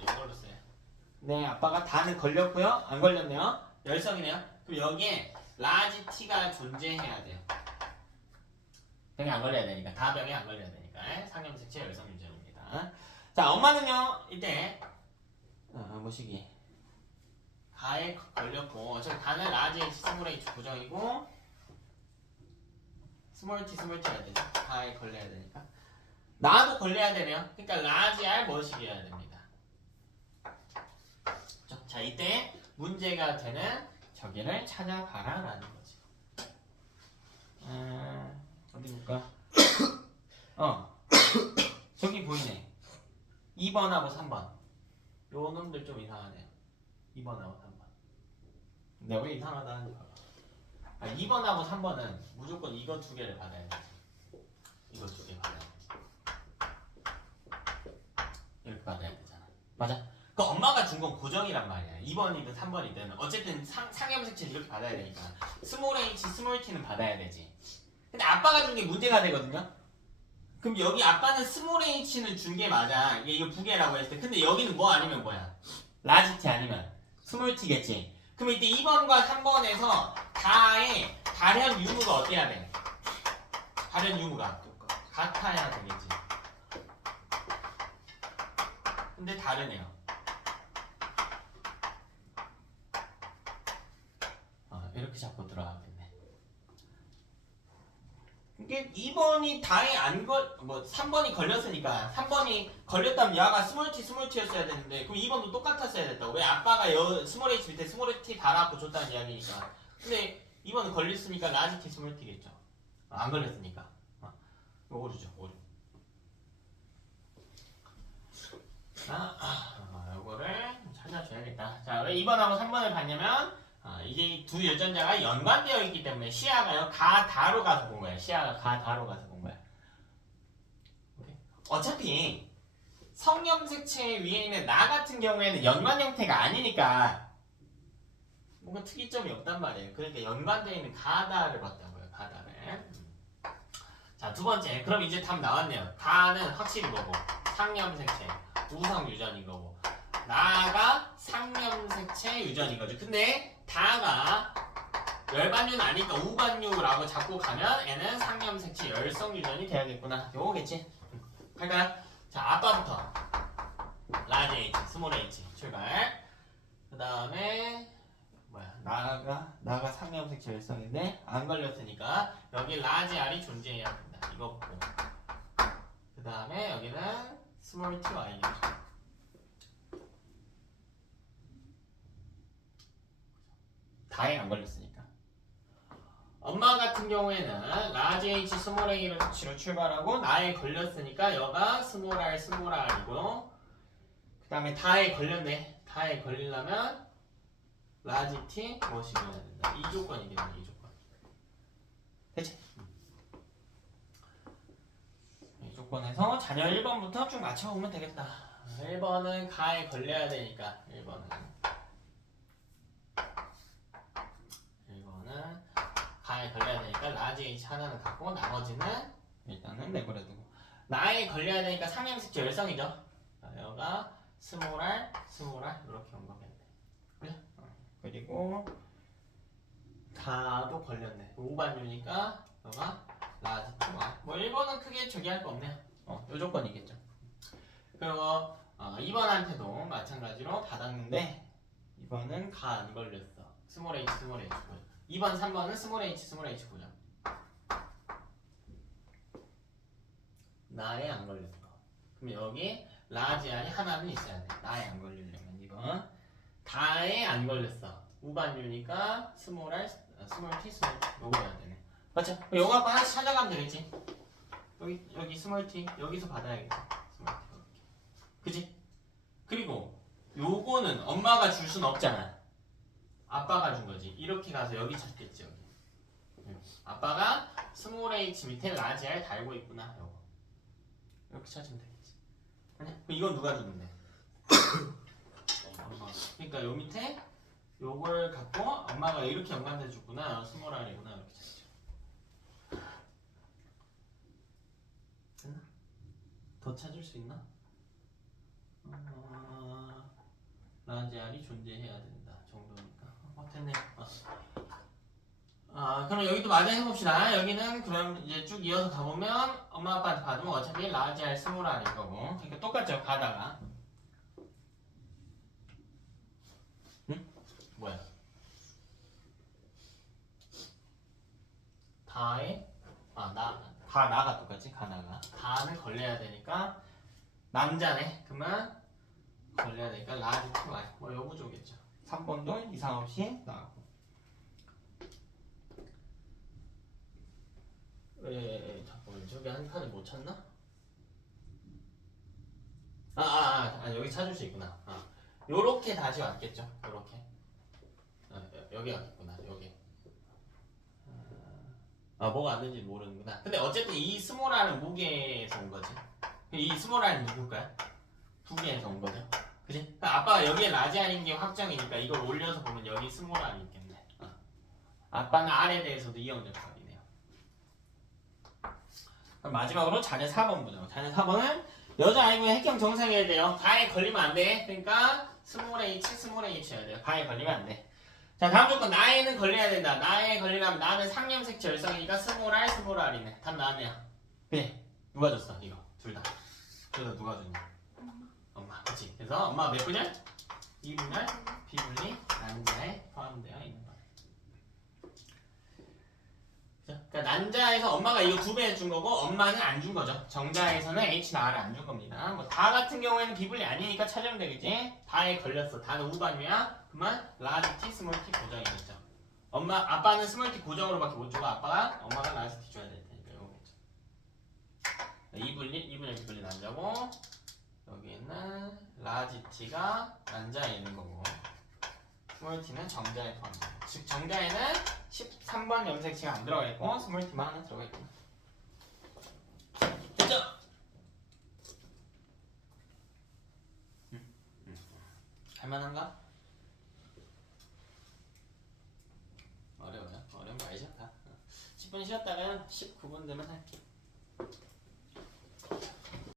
이걸로 써요. 네, 아빠가 다는 걸렸고요. 안 걸렸네요. 열성이네요. 그럼 여기에 라지 T가 존재해야 돼요. 병에 안 걸려야 되니까. 다 병에 안 걸려야 되니까. 상염색체 열성 유전입니다. 자, 엄마는요. 이때 뭐시기 가에 걸렸고 저 다는 라지 H 스몰 H 고정이고 스몰 T 해야 되죠. 가에 걸려야 되니까. 나도 걸려야 되네요. 그러니까 라지 R 뭐시기여야 됩니다. 자, 이때 문제가 되는 저기를 찾아봐라 라는 거지. 어디 볼까? 저기 보이네. 2번하고 3번. 요 놈들 좀 이상하네요. 2번하고 3번. 내가 왜 이상하다 하는지 봐봐. 2번하고 3번은 무조건 이거 2개를 받아야 돼. 이거 2개 받아야 돼. 이렇게 받아야 되잖아. 맞아? 그 엄마가 준 건 고정이란 말이야. 2번이든 3번이든 어쨌든 상염색체 이렇게 받아야 되니까 스몰 H, 스몰 T는 받아야 되지. 근데 아빠가 준 게 문제가 되거든요. 그럼 여기 아빠는 스몰 H는 준 게 맞아. 이거 부계라고 했을 때. 근데 여기는 뭐 아니면 뭐야? 라지 T 아니면 스몰 T겠지. 그럼 이때 2번과 3번에서 다의 발현 유무가 어때야 돼? 발현 유무가 같아야 되겠지. 근데 다르네요. 이렇게 잡고 들어가겠네. 이게 2번이 다에 뭐 3번이 걸렸으니까 3번이 걸렸다면 야가 스몰 t였어야 되는데 그럼 2번도 똑같았어야 됐다고. 왜? 아빠가 스몰 h 밑에 스몰 t 달아갖고 줬다는 이야기니까. 근데 2번은 걸렸으니까 라지 t 스몰 t겠죠. 안 걸렸으니까. 오류죠, 오류. 요거를 찾아줘야겠다. 자, 왜 2번하고 3번을 봤냐면 이게 두 유전자가 연관되어 있기 때문에 시야가요 가다로 가서 본 거야. 시야가 가다로 가서 본 거야. 오케이? 어차피 성염색체 위에 있는 나 같은 경우에는 연관 형태가 아니니까 뭔가 특이점이 없단 말이에요. 그러니까 연관되어 있는 가다를 봤다고요. 가다를. 자, 두 번째. 그럼 이제 답 나왔네요. 가는 확실히 뭐고 상염색체 우성 유전인 거고 나가 상염색체 유전인 거죠. 근데 다가 열반류는 아니니까 우반류라고 잡고 가면 얘는 상염색체 열성 유전이 돼야겠구나. 요거겠지? 할까요? 자, 아빠부터 라지 H, 스몰 H 출발. 그 다음에 나가 상염색체 열성인데 안 걸렸으니까 여기 라지 R이 존재해야 된다. 이거 보고 그 다음에 여기는 스몰 T Y겠죠. 다에 안 걸렸으니까. 엄마 같은 경우에는 라지 H 스몰 A를 수치로 출발하고 나에 걸렸으니까 여가 스몰 R 스몰 R이고 그 다음에 다에 걸렸네. 다에 걸리려면 라지 T 무엇이어야 된다. 이 조건이겠네. 이 조건. 됐지? 이 조건에서 자녀 1번부터 쭉 맞춰보면 되겠다. 1번은 가에 걸려야 되니까 1번은 가에 걸려야 되니까 라지 H 하나는 갖고 나머지는 일단은 내버려두고 나에 걸려야 되니까 상향색체 열성이죠. 여기가 스몰 R 이렇게 온 거겠네. 그래? 그리고 다도 걸렸네. 우반류니까 여기가 라지 T Y. 뭐 1번은 크게 저기 할 거 없네요. 요 조건이겠죠. 그리고 2번한테도 마찬가지로 받았는데 2번은 가 안 걸렸어. 스몰 H 2번, 3번은 스몰 H 보자. 나에 안 걸렸어. 그럼 여기 라지 R이 하나는 있어야 돼. 나에 안 걸리려면 2번. 다에 안 걸렸어. 우반류니까 스몰 R, 스몰 T 요거여야 되네. 맞죠? 요거 갖고 하나씩 찾아가면 되겠지. 여기 스몰 T 여기서 받아야겠지. 스몰 T 이렇게. 그지? 그리고 요거는 엄마가 줄 수는 없잖아. 아빠가 준 거지. 이렇게 가서 여기 찾겠지. 여기. 아빠가 스몰 H 밑에 라지 R 달고 있구나. 요거. 이렇게 찾으면 되겠지. 아니야? 그럼 이건 누가 줬는데? 엄마. 그러니까 요 밑에 요걸 갖고 엄마가 이렇게 연관해 줬구나. 스몰 R이구나. 이렇게 찾죠. 됐나? 더 찾을 수 있나? 라지 R이 존재해야 된다. 정도니까. 됐네. 그럼 여기도 마저 해봅시다. 여기는 그럼 이제 쭉 이어서 가보면 엄마 아빠한테 받으면 어차피 라지 R 스몰 R일 거고. 그러니까 똑같죠. 가다가. 응? 뭐야? 다에 나가 똑같지. 가다가 가는 걸려야 되니까 남자네. 그러면 걸려야 되니까 라지 T Y. 뭐 요 구조겠죠. 3번도 이상 없이 나가고. 잠깐만 저기 한 칸을 못 찾나? 여기 찾을 수 있구나. 요렇게 다시 왔겠죠. 요렇게. 여기 왔구나. 여기. 뭐가 안 되는지 모르는구나. 근데 어쨌든 이 스몰 R은 무게에서 온 거지. 이 스몰 R은 누굴까요? 두 개에서 온 거죠. 그치? 그러니까 아빠가 여기에 라지 R인 게 확정이니까 이걸 올려서 보면 여기 스몰 R이 있겠네. 아빠는 R에 대해서도 이형적합이네요. 그럼 마지막으로 자녀 4번 보자. 자녀 4번은 여자아이고 핵형 정상이어야 돼요. 가에 걸리면 안 돼. 그러니까 스몰 H여야 돼요. 가에 걸리면 안 돼. 자, 다음 조건 나에는 걸려야 된다. 나에 걸리려면 나는 상염색체 열성이니까 스몰 R이네. 답 나왔네요. 그래. 누가 줬어? 이거 둘 다. 누가 줬냐? 엄마. 그치? 그래서 엄마가 몇 분열? 2분열 비분리 남자에 포함되어 있는 거예요. 그러니까 난자에서 엄마가 이거 2배 해준 거고 엄마는 안 준 거죠. 정자에서는 H 나 R을 안 준 겁니다. 뭐 다 같은 경우에는 비분리 아니니까 찾으면 되겠지. 다에 걸렸어. 다는 우반유야. 그러면 라지 T 스몰 T 고정이겠죠. 아빠는 스몰 T 고정으로밖에 못 주고 엄마가 라지 T 줘야 될 테니까 이거겠죠. 2분의 비분리 난자고 여기는 라지 T가 난자에 있는 거고 스몰 T는 정자에 포함됩니다. 즉 정자에는 13번 염색체가 안 들어가 있고 스몰 T만 하나 들어가 있고. 됐죠? 할만한가? 어려워요? 어려운 거 아니죠? 다 10분 쉬었다가 19분 되면 할게.